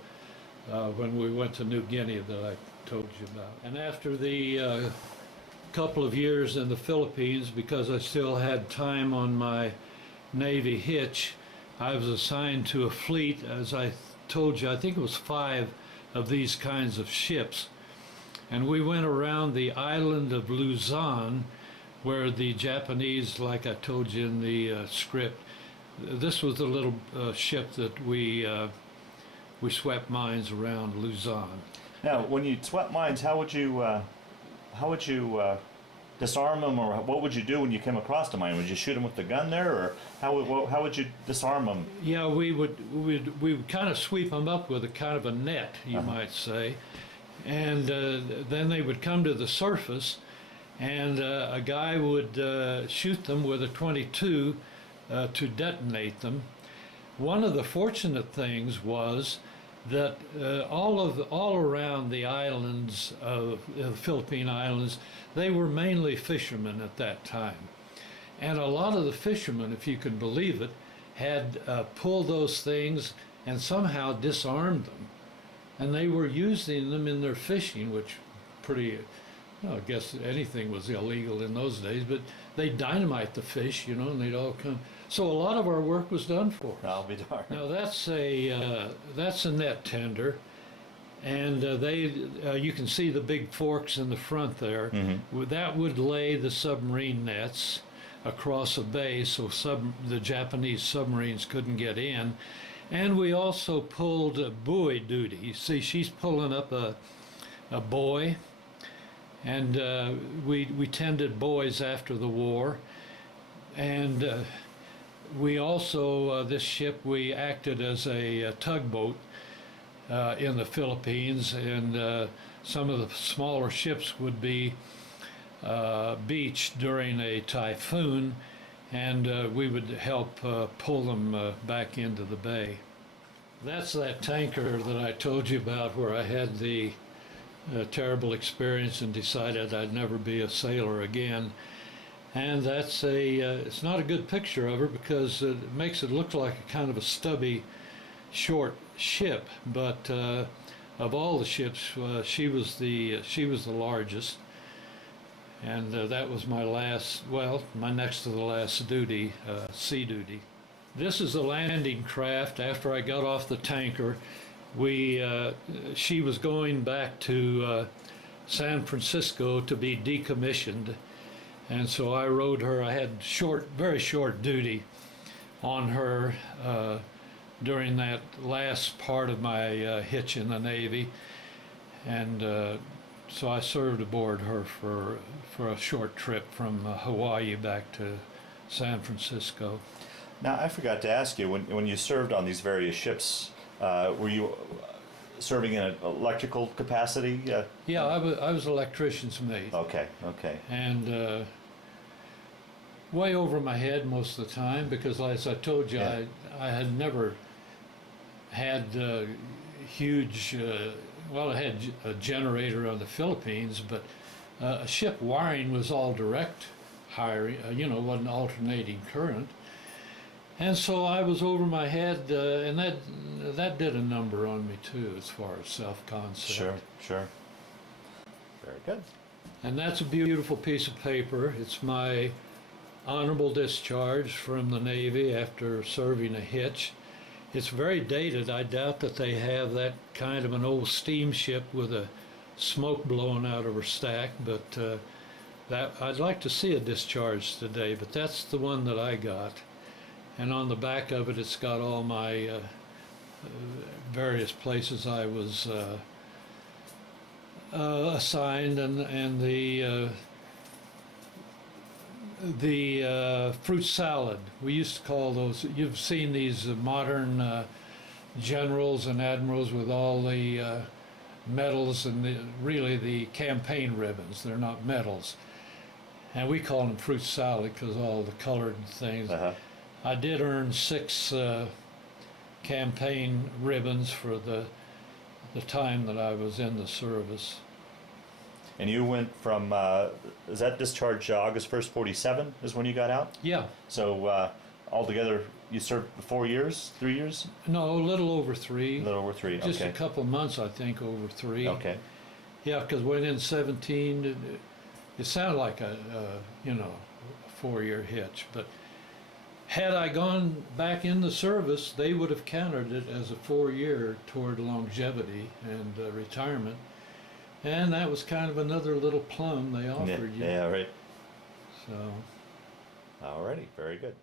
when we went to New Guinea that I told you about. And after the couple of years in the Philippines, because I still had time on my Navy hitch, I was assigned to a fleet, as I told you, I think it was 5 of these kinds of ships. And we went around the island of Luzon, where the Japanese, like I told you in the script, this was the little ship that we swept mines around Luzon. Now, when you swept mines, how would you disarm them, or what would you do when you came across a mine? Would you shoot them with the gun there, or how would you disarm them? Yeah, we would kind of sweep them up with a kind of a net, you might say, and then they would come to the surface, and a guy would shoot them with a .22 to detonate them. One of the fortunate things was that all around the islands of the Philippine Islands, they were mainly fishermen at that time. And a lot of the fishermen, if you can believe it, had pulled those things and somehow disarmed them. And they were using them in their fishing, which pretty, I guess anything was illegal in those days, but they'd dynamite the fish, and they'd all come. So a lot of our work was done for us. I'll be darned. Now that's a net tender, and you can see the big forks in the front there. Mm-hmm. That would lay the submarine nets across a bay, so the Japanese submarines couldn't get in. And we also pulled buoy duty. You see, she's pulling up a buoy, and we tended buoys after the war, and we also, this ship, we acted as a tugboat in the Philippines, and some of the smaller ships would be beached during a typhoon, and we would help pull them back into the bay. That's that tanker that I told you about where I had the terrible experience and decided I'd never be a sailor again. And that's it's not a good picture of her because it makes it look like a kind of a stubby, short ship. But of all the ships, she was the largest. And that was my my next to the last duty, sea duty. This is the landing craft after I got off the tanker. She was going back to San Francisco to be decommissioned. And so I rode her. I had very short duty on her during that last part of my hitch in the Navy, and so I served aboard her for a short trip from Hawaii back to San Francisco. Now, I forgot to ask you, when you served on these various ships, were you serving in an electrical capacity? Yeah, I was electrician's mate. Okay. And way over my head most of the time because, as I told you, Yeah. I had never had huge. Well, I had a generator on the Philippines, but a ship wiring was all direct hiring. Wasn't alternating current, and so I was over my head, and that did a number on me too, as far as self-concept. Sure, sure. Very good. And that's a beautiful piece of paper. It's my honorable discharge from the Navy after serving a hitch. It's very dated. I doubt that they have that kind of an old steamship with a smoke blowing out of her stack, but that I'd like to see a discharge today, but that's the one that I got. And on the back of it, it's got all my various places I was assigned, and the fruit salad. We used to call those. You've seen these modern generals and admirals with all the medals and really the campaign ribbons. They're not medals, and we call them fruit salad because all the colored things. Uh-huh. I did earn 6 campaign ribbons for the time that I was in the service. And you went from, is that discharge August 1st, 47 is when you got out? Yeah, So altogether, you served 4 years, 3 years? no, a little over 3. A little over 3, Just okay. a couple months, I think, over 3. Okay. Yeah, because when in 17, it sounded like a 4-year hitch. But had I gone back in the service, they would have counted it as a 4-year toward longevity and retirement. And that was kind of another little plum they offered you. Yeah, right. So. Alrighty, very good.